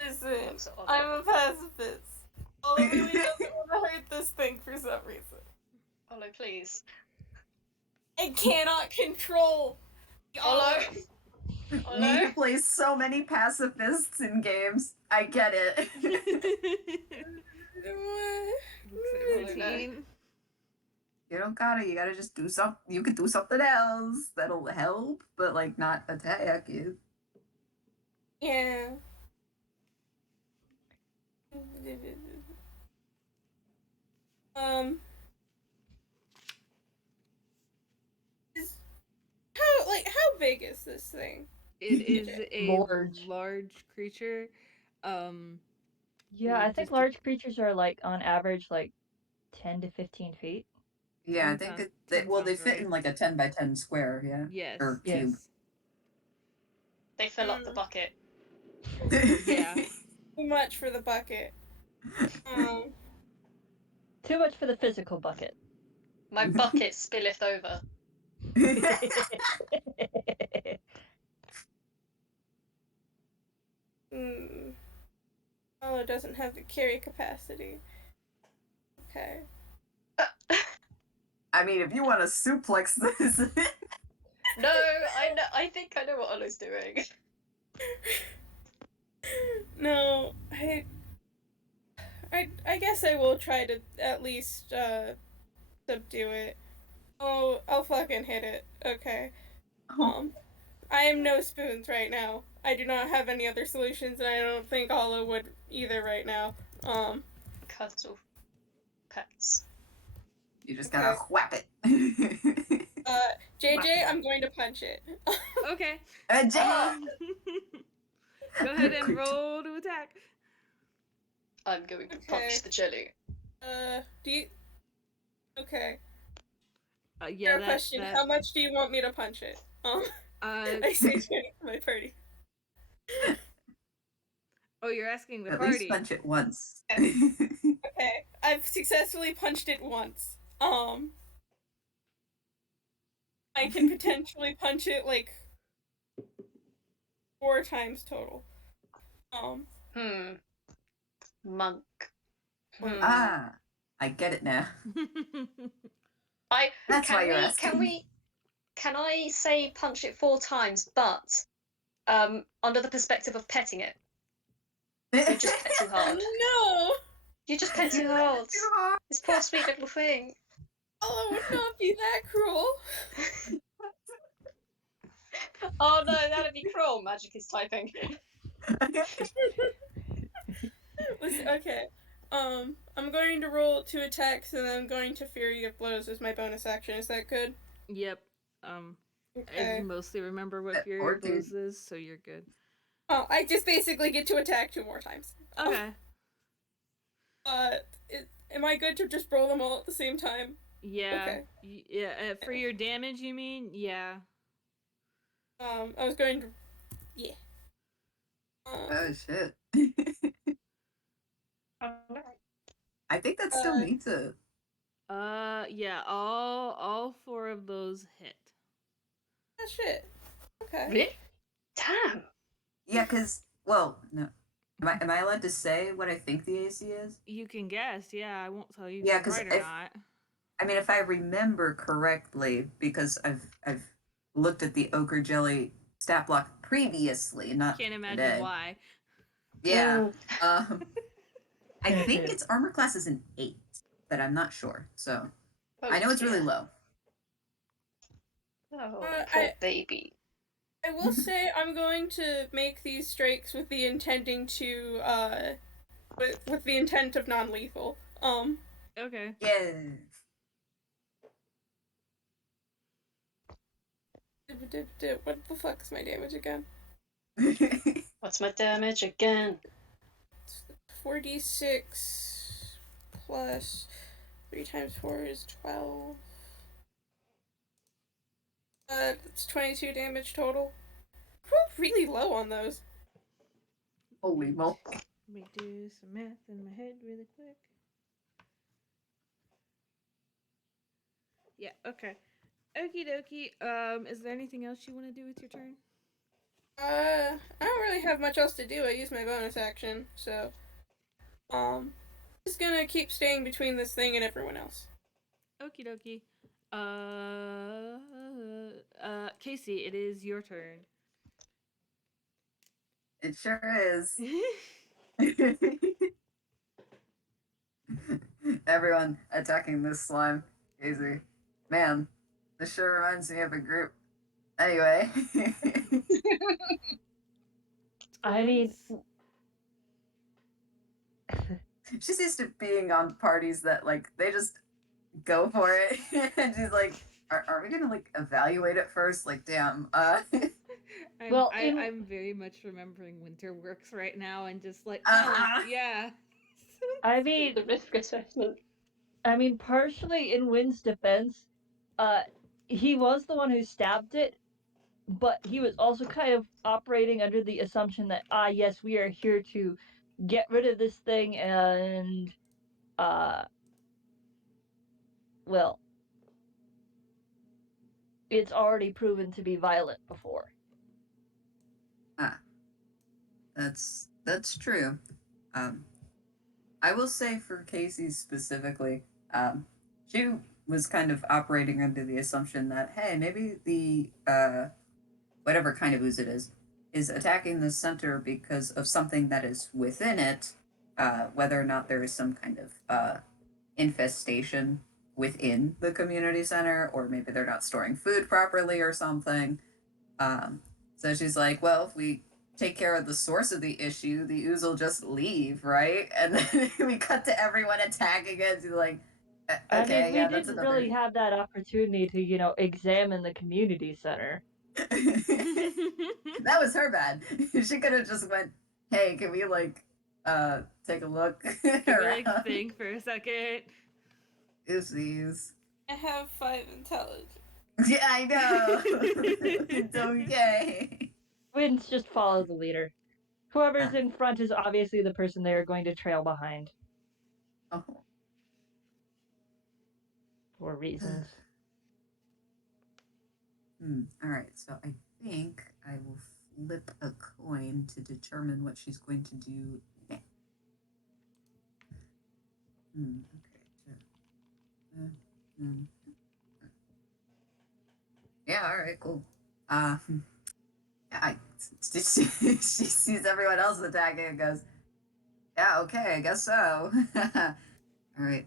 Looks at Ollo. I'm a pacifist. Ollo really doesn't want to hurt this thing for some reason. Ollo, please. I cannot control Ollo. We play so many pacifists in games. I get it. Routine. You don't gotta. You gotta just do something. You could do something else that'll help, but like not attack you. Yeah. How big is this thing? It is a Large. large creature. Yeah, I think large creatures are like on average like 10 to 15 feet. Yeah, I think they fit in like a 10 by 10 square. Yeah. Yes. Or cube. They fill up the bucket. Yeah. Too much for the bucket. Too much for the physical bucket. My bucket spilleth over. Oh, it doesn't have the carry capacity. Okay. I mean, if you want to suplex this. No, I think I know what Ollo's doing. No, I guess I will try to at least subdue it. Oh, I'll fucking hit it. Okay. I am no spoons right now. I do not have any other solutions, and I don't think Ollo would either right now. Cuddle pets. You just gotta whap it. JayJay, I'm going to punch it. Okay. Go Go ahead and roll to attack. I'm going to punch the jelly. Do you? Okay. Yeah. Question: how much do you want me to punch it? I say to my party. Oh, you're asking the At party. least punch it once. Okay, I've successfully punched it once. I can potentially punch it like 4 times total. Monk. Ah, I get it now. That's why you're asking. Can I say punch it 4 times, but under the perspective of petting it? You just pet too hard. No! You just pet too hard. Too hard. This poor sweet little thing. Ollo would not be that cruel. Oh no, that'd be cruel. Magic is typing. Okay. I'm going to roll 2 attacks and I'm going to Fury of Blows as my bonus action. Is that good? Yep. Okay. I mostly remember what Fury of Blows is, so you're good. Oh, I just basically get to attack 2 more times. Okay. Am I good to just roll them all at the same time? Yeah. Okay. Yeah. For your damage, you mean? Yeah. I was going to. Yeah. Oh shit. Alright. I think that's still me too. Yeah. All 4 of those hit. Oh shit. Okay. Really? Damn. Yeah, because well, no. Am I allowed to say what I think the AC is? You can guess. Yeah, I won't tell you Yeah, if it's 'cause right or not. I mean, if I remember correctly, because I've looked at the ochre jelly stat block previously, not Can't imagine today. why. Yeah. I think its armor class is an 8, but I'm not sure. So I know it's really low. Oh, poor baby. I will say I'm going to make these strikes with the intending to with the intent of non-lethal. Okay. Yeah. What the fuck is my damage again? What's my damage again? 4d6 plus 3 times 4 is 12. That's 22 damage total. Rolled really low on those. Holy moly. Let me do some math in my head really quick. Yeah, okay. Okie dokie. Is there anything else you want to do with your turn? I don't really have much else to do. I used my bonus action, so just gonna keep staying between this thing and everyone else. Okie dokie. Casey, it is your turn. It sure is. Everyone attacking this slime. Easy. Man, this sure reminds me of a group. Anyway. I mean, she's used to being on parties that, like, they just go for it. And she's like, are we gonna, like, evaluate it first? Like, damn. I'm very much remembering Winter Works right now and just like, yeah. I mean, The risk assessment. I mean, partially in Wynn's defense, he was the one who stabbed it, but he was also kind of operating under the assumption that, yes, we are here to get rid of this thing and, well, it's already proven to be violent before. That's true. I will say for Casey specifically, she was kind of operating under the assumption that, hey, maybe the whatever kind of ooze it is attacking the center because of something that is within it, whether or not there is some kind of infestation within the community center, or maybe they're not storing food properly or something. So she's like, well, if we take care of the source of the issue, the ooze will just leave, right? And then we cut to everyone attacking it. She's like, okay, I mean, we didn't really have that opportunity to, examine the community center. That was her bad. She could have just went, hey, can we, like, take a look? Can we, like, think for a second? Oopsies. I have 5 intelligence. Yeah, I know. It's okay. Wynn's just follow the leader. Whoever's in front is obviously the person they're going to trail behind. Oh. For reasons. All right, so I think I will flip a coin to determine what she's going to do next. Okay. Yeah, all right, cool. She sees everyone else attacking and goes, yeah, okay, I guess so. All right.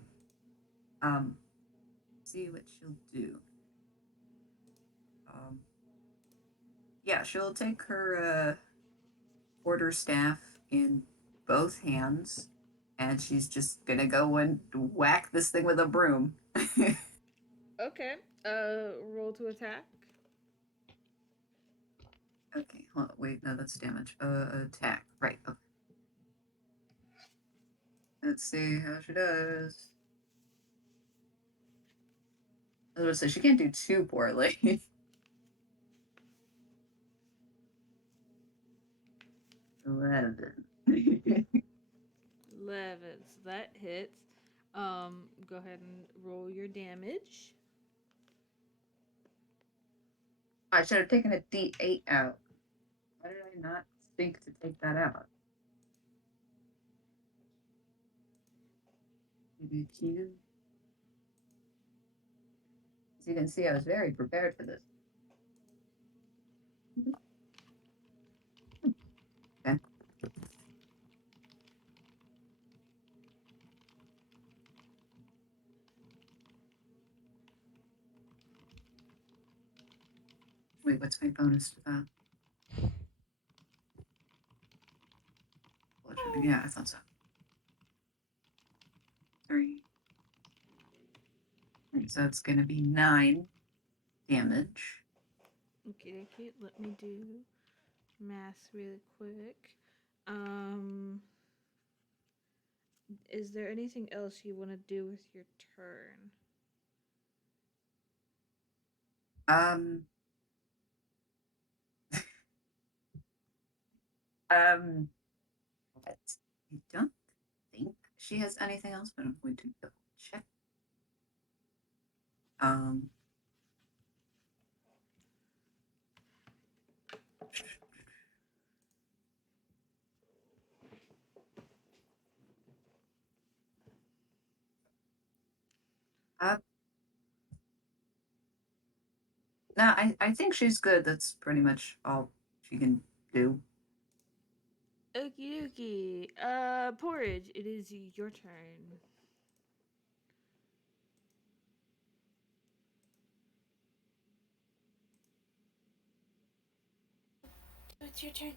See what she'll do. Yeah, she'll take her quarterstaff in both hands, and she's just gonna go and whack this thing with a broom. Okay. Roll to attack. Okay, hold on, wait, no, that's damage. Attack. Right, okay. Let's see how she does. I was gonna say, she can't do too poorly. 11. 11. So that hits. Go ahead and roll your damage. I should have taken a D8 out. Why did I not think to take that out? Maybe Q. As you can see, I was very prepared for this. Okay. Wait, what's my bonus to that? Well, it should be, yeah, I thought so. 3. Right, so it's going to be 9 damage. Okay, let me do math really quick. Is there anything else you want to do with your turn? I don't think she has anything else, but I'm going to double check. No, I think she's good. That's pretty much all she can do. Okie dokie. Porridge, it is your turn. It's your turn.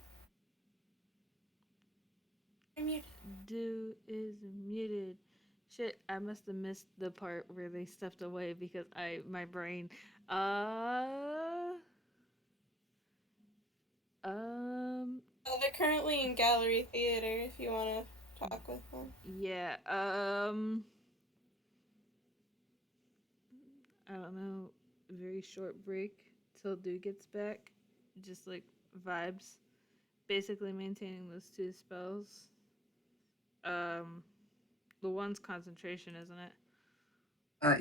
You're muted. Do is muted. Shit, I must have missed the part where they stepped away because my brain. They're currently in gallery theater. If you want to talk with them. Yeah. I don't know. Very short break till dude gets back. Just like vibes. Basically maintaining those 2 spells. The one's concentration, isn't it?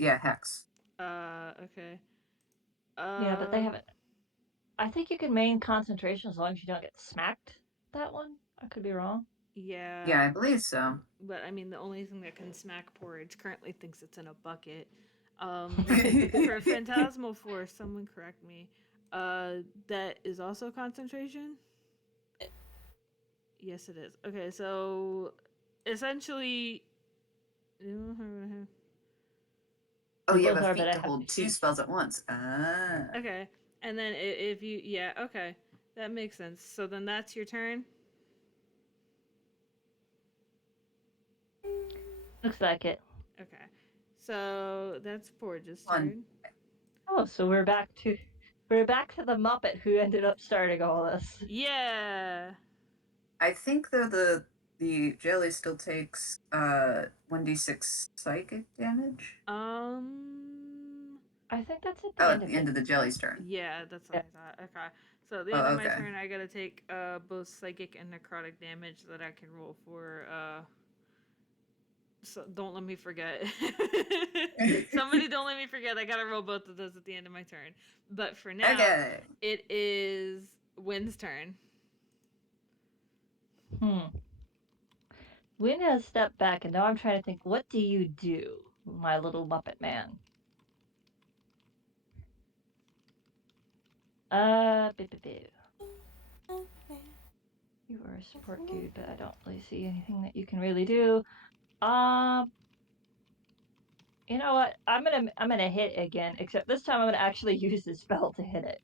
Yeah, Hex. Okay. Yeah, but they haven't. I think you can main concentration as long as you don't get smacked. That one, I could be wrong. Yeah. Yeah, I believe so. But I mean, the only thing that can smack Porridge currently thinks it's in a bucket. For Phantasmal Force, someone correct me. That is also concentration? Yes, it is. Okay, so essentially. Oh, They you both have a are, but feat I to have hold the 2 feat. spells at once. Ah. Okay, and then if you, yeah, okay, that makes sense. So then that's your turn. Looks like it. Okay, so that's Porridge's One. turn. Oh, so we're back to the Muppet who ended up starting all this. Yeah. I think though the jelly still takes 1d6 psychic damage. I think that's at the end at of the end it. of the jelly's turn. Yeah, that's what Yeah. I thought. Okay, so at the end of my okay. turn, I gotta take both psychic and necrotic damage that I can roll for. So don't let me forget. Somebody don't let me forget. I gotta roll both of those at the end of my turn. But for now, Okay. it is Wynne's turn. Wynne has stepped back, and now I'm trying to think, what do you do, my little Muppet man? You are a support dude, but I don't really see anything that you can really do. You know what? I'm gonna hit again, except this time I'm gonna actually use the spell to hit it.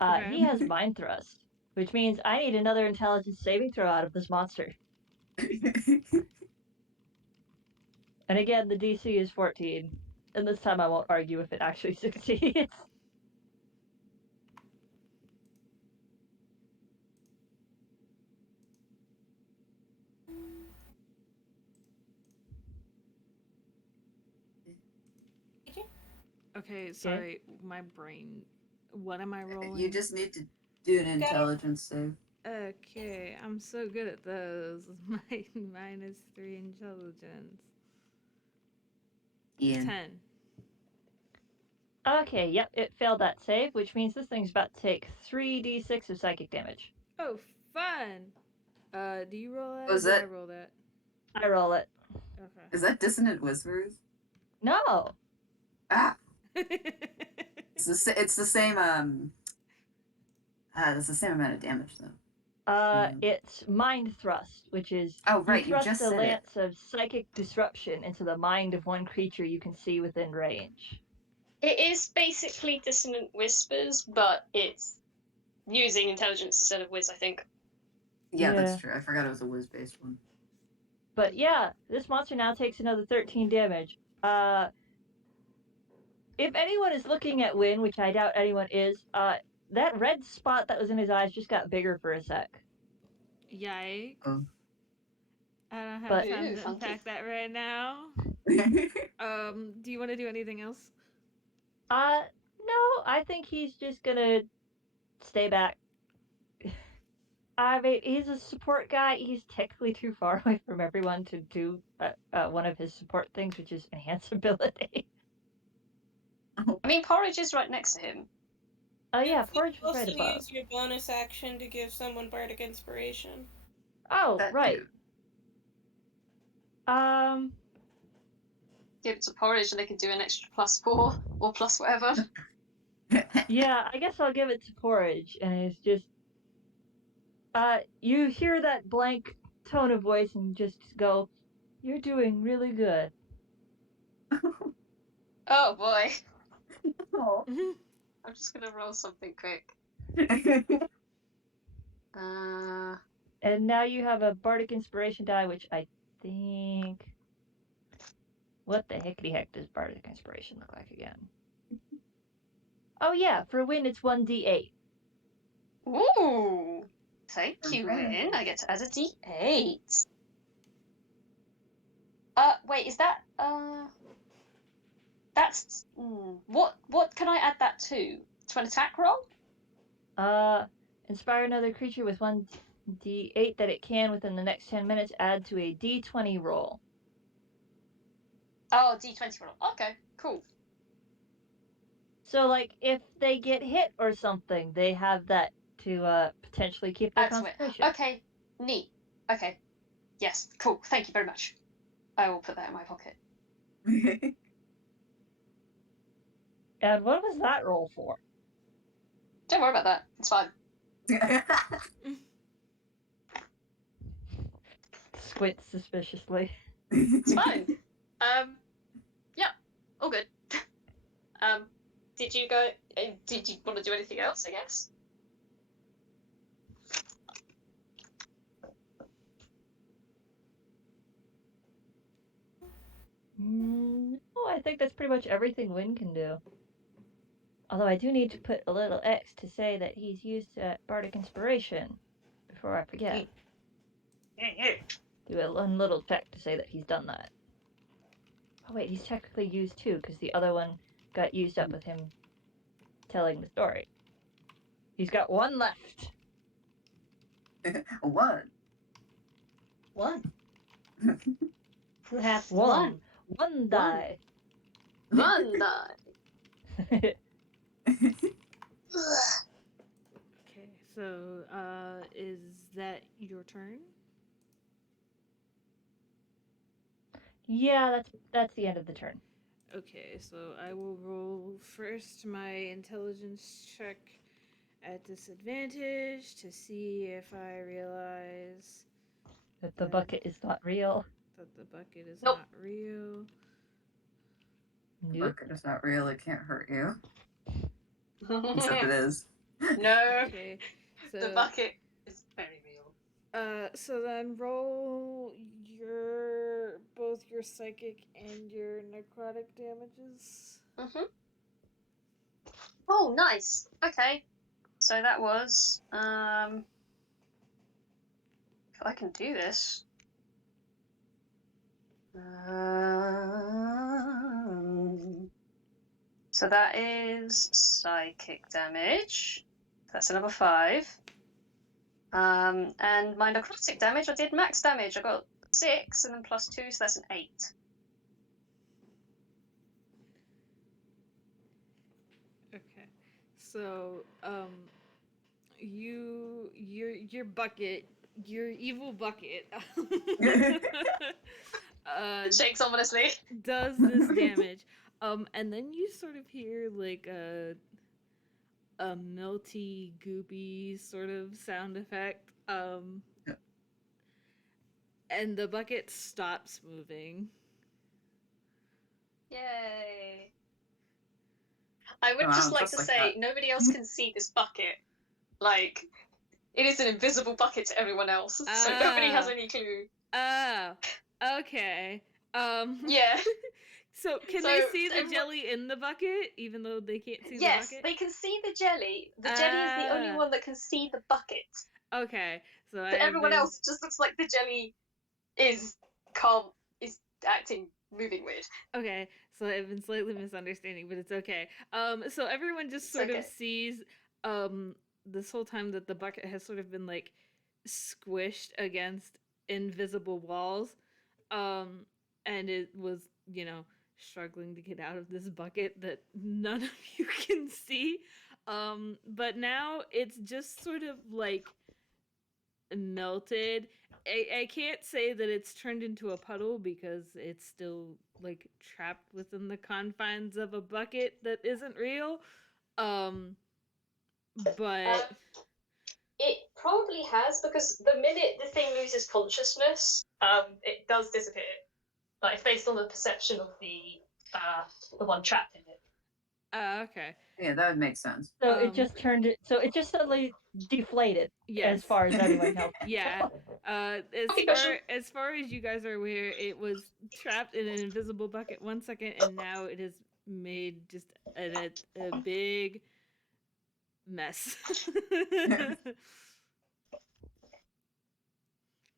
Okay. He has Mind Thrust, which means I need another intelligence saving throw out of this monster. And again, the DC is 14. And this time I won't argue if it actually succeeds. Okay, sorry, my brain. What am I rolling? You just need to do an intelligence save. Okay, I'm so good at those. My -3 intelligence. Ian. 10. Okay, yep, it failed that save, which means this thing's about to take 3d6 of psychic damage. Oh, fun! Do you roll that? Was or do I that- roll that? I roll it. Okay. Is that Dissonant Whispers? No! Ah! It's the same, that's the same amount of damage, though. It's Mind Thrust, which is Oh, right, you you thrust just a said it. lance of psychic disruption into the mind of one creature you can see within range. It is basically Dissonant Whispers, but it's using intelligence instead of whiz, I think. Yeah, Yeah. that's true. I forgot it was a whiz-based one. But yeah, this monster now takes another 13 damage. If anyone is looking at Wynne, which I doubt anyone is, that red spot that was in his eyes just got bigger for a sec. Yikes. Oh. I don't have But- time Ooh, to funky. unpack that right now. Do you want to do anything else? No, I think he's just gonna stay back. I mean, he's a support guy. He's technically too far away from everyone to do one of his support things, which is enhance ability. I mean, Porridge is right next to him. Oh yeah, You Porridge can was right also above. use your bonus action to give someone bardic inspiration. Oh, That right. Give it to Porridge and they can do an extra +4 or plus whatever. Yeah, I guess I'll give it to Porridge, and it's just, you hear that blank tone of voice and just go, "You're doing really good." Oh boy. Oh. I'm just gonna roll something quick. And now you have a bardic inspiration die, which I think. What the heckity heck does bardic inspiration look like again? Oh yeah, for Wynne it's 1d8. Ooh. Thank you, Okay. Wynne. I get to add a D8. Wait, is that that's what can I add that to? To an attack roll? Inspire another creature with 1d8 that it can within the next 10 minutes. Add to a d20 roll. Oh, D20 roll. Okay, cool. So, like, if they get hit or something, they have that to potentially keep their Add to it. concentration. Okay, neat. Okay. Yes, cool. Thank you very much. I will put that in my pocket. And what was that roll for? Don't worry about that. It's fine. Squint suspiciously. It's fine. Yeah, all good. Did you go? Did you want to do anything else? I guess. No, I think that's pretty much everything Wynne can do. Although I do need to put a little X to say that he's used bardic inspiration before I forget. Do a one little check to say that he's done that. Oh wait, he's technically used two because the other one got used up with him telling the story. He's got one left. What? One. Who have One die. One die. Okay, so is that your turn? Yeah, that's the end of the turn. Okay, so I will roll first my intelligence check at disadvantage to see if I realize That the bucket is not real. that the bucket is Nope. not real. The Nope. bucket is not real. It can't hurt you. Except it is. No, Okay, the so bucket is very real. so then roll both your psychic and your necrotic damages. Mhm. Oh, nice. Okay. So that was if I can do this. So that is psychic damage. That's another 5. And my necrotic damage, I did max damage. I got 6 and then plus 2, so that's an 8. Okay, so your bucket, your evil bucket, Shakes ominously. does this damage, and then you sort of hear like a melty, goopy sort of sound effect, and the bucket stops moving. Yay. I would Wow, just like just to like say, that. nobody else can see this bucket. Like, it is an invisible bucket to everyone else, so nobody has Ah. any clue. Oh, okay. Yeah. So can So, they see the everyone- jelly in the bucket, even though they can't see Yes, the bucket? they can see the jelly. The jelly is the only Ah. one that can see the bucket. Okay, so But everyone else just looks like the jelly is calm, is acting, moving weird. Okay, so I've been slightly misunderstanding, but it's okay. So everyone just It's sort of okay. sees this whole time that the bucket has sort of been like squished against invisible walls, and it was, struggling to get out of this bucket that none of you can see. But now it's just sort of like melted. I can't say that it's turned into a puddle because it's still like trapped within the confines of a bucket that isn't real. But It probably has, because the minute the thing loses consciousness, it does disappear. Like, based on the perception of the one trapped in it. okay. Yeah, that would make sense. So it just suddenly deflated Yes. as far as anyone else. Yeah. Okay, question. As far as you guys are aware, it was trapped in an invisible bucket 1 second, and now it is made just a big mess.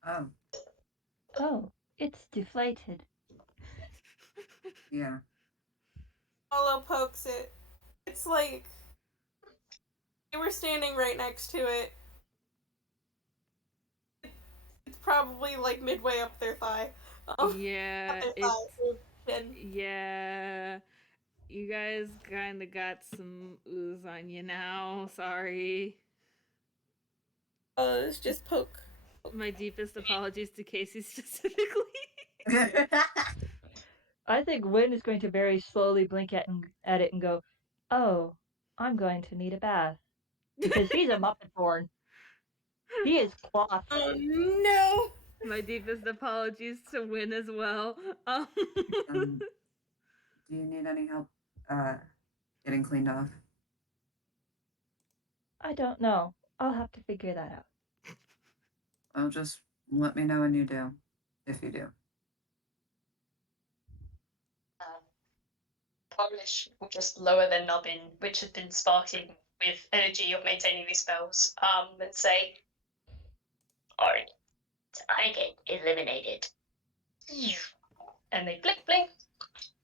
Oh, Oh, it's deflated. yeah. Ollo pokes it. It's like they were standing right next to it. It's probably like midway up their thigh. Yeah, Their it's thigh, chin. yeah. You guys kind of got some ooze on you now. Sorry. It's just poke. My deepest apologies to Casey specifically. I think Wynne is going to very slowly blink at it and go, "Oh, I'm going to need a bath." Because he's a Muppet born. He is cloth. Oh no! My deepest apologies to Wynne as well. Do you need any help getting cleaned off? I don't know. I'll have to figure that out. Well, just let me know when you do, if you do. Polish will just lower their nubbin, which had been sparking with energy of maintaining these spells, and say, Alright, I get eliminated. and they blink, blink,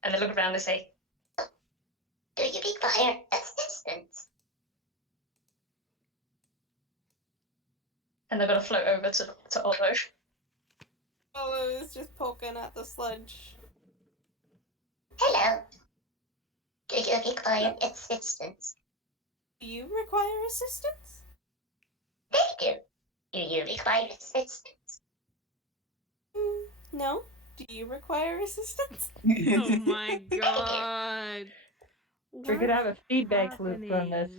and they look around and say, Do you require assistance? and they're going to float over to Ollo. Ollo is just poking at the sludge. Hello. Do you require assistance? Do you require assistance? They do. Do you require assistance? No. Do you require assistance? Oh my god. We're gonna have a feedback loop from this.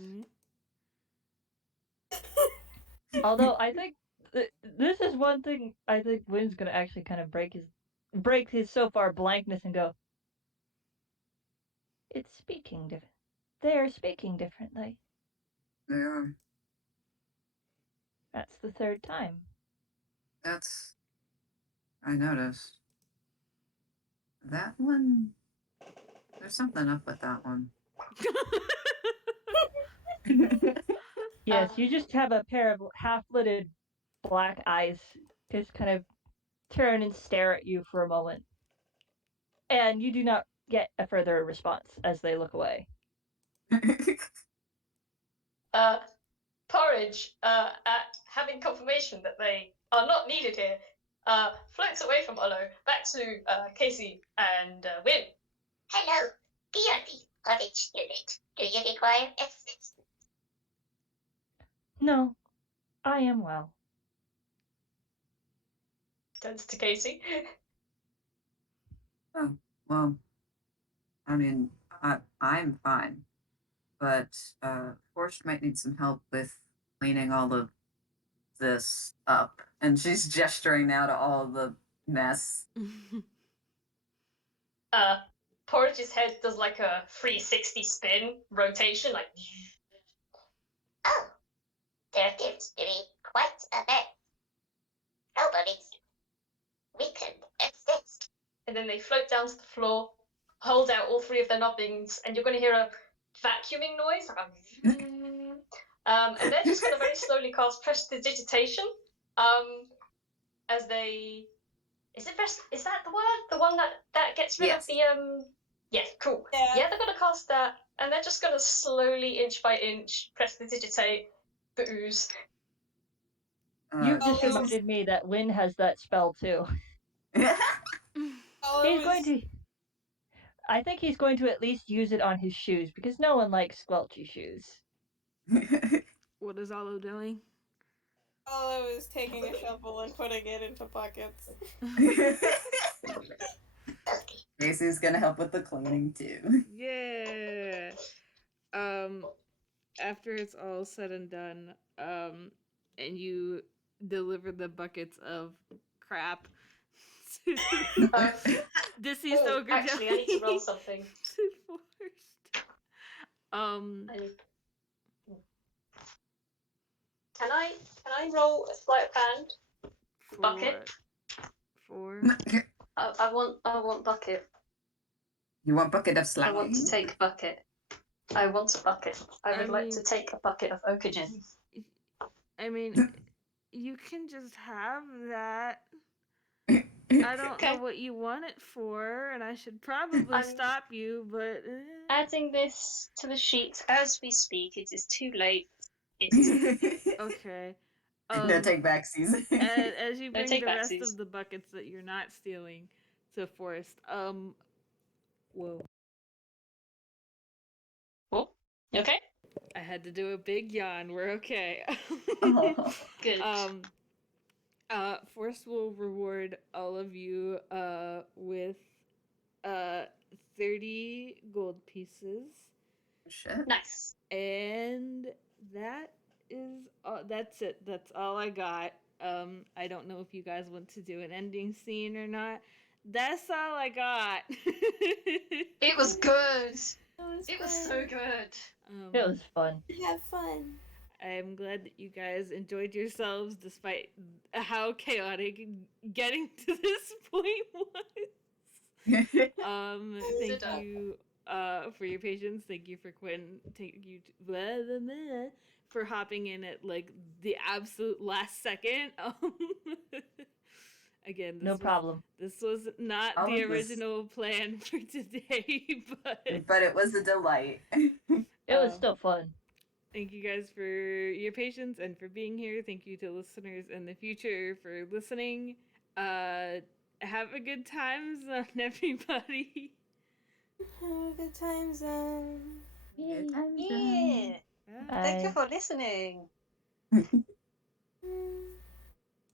Although I think this is one thing I think Wynn's gonna actually kind of break his so far blankness and go. It's speaking different. They are speaking differently. Yeah, That's the third time. I noticed. That one, there's something up with that one. Yes, you just have a pair of half-lidded black eyes just kind of turn and stare at you for a moment. And you do not get a further response as they look away. Porridge, having confirmation that they are not needed here, floats away from Ollo back to Casey and Wynne. Hello, DND Porridge unit. Do you require assistance? No, I am well. Turns to Casey. Oh, well, I mean, I'm fine, but Forrest might need some help with cleaning all of this up. And she's gesturing now to all the mess. Porridge's head does like a 360 spin rotation, like. Oh, there appears to be quite a mess. Nobody's weakened exist. And then they float down to the floor, hold out all three of their nubbins, and you're going to hear a vacuuming noise. And they're just going to very slowly cast prestidigitation. As they. Is that the word? The one that gets rid of the Yes, cool. Yeah, they're gonna cast that, and they're just gonna slowly, inch by inch, prestidigitate the ooze. You just reminded me that Wynne has that spell too. He's going to. I think he's going to at least use it on his shoes because no one likes squelchy shoes. What is Ollo doing? Ollo is taking a shovel and putting it into buckets. Casey's gonna help with the cleaning too. Yeah. After it's all said and done, and you deliver the buckets of crap to deceased ogre actually, I need to roll something. to Forrest. Can I roll a sleight of hand? Bucket? For I want bucket. You want bucket of slime? I want to take bucket. I want a bucket. I would like to take a bucket of okogen. I mean, you can just have that. I don't know what you want it for, and I should probably stop you, but... Adding this to the sheet as we speak. It is too late. Okay. No take backsies. As you bring the rest of the buckets that you're not stealing to Forrest, whoa. Oh, you okay? I had to do a big yawn. We're okay. Good. Forrest will reward all of you with 30 gold pieces. Shit. Nice. And that is that's it. That's all I got. I don't know if you guys want to do an ending scene or not. That's all I got. It was good. It was so good. It was fun. Have fun. I'm glad that you guys enjoyed yourselves despite how chaotic getting to this point was. Thank you for your patience. Thank you for Quinn. Thank you for hopping in at like the absolute last second. Again, no problem. This was not the original plan for today, but it was a delight. It was still fun. Thank you guys for your patience and for being here. Thank you to listeners in the future for listening. Have a good time zone, everybody. Have a good time zone. Good time zone. Yeah. Thank you for listening.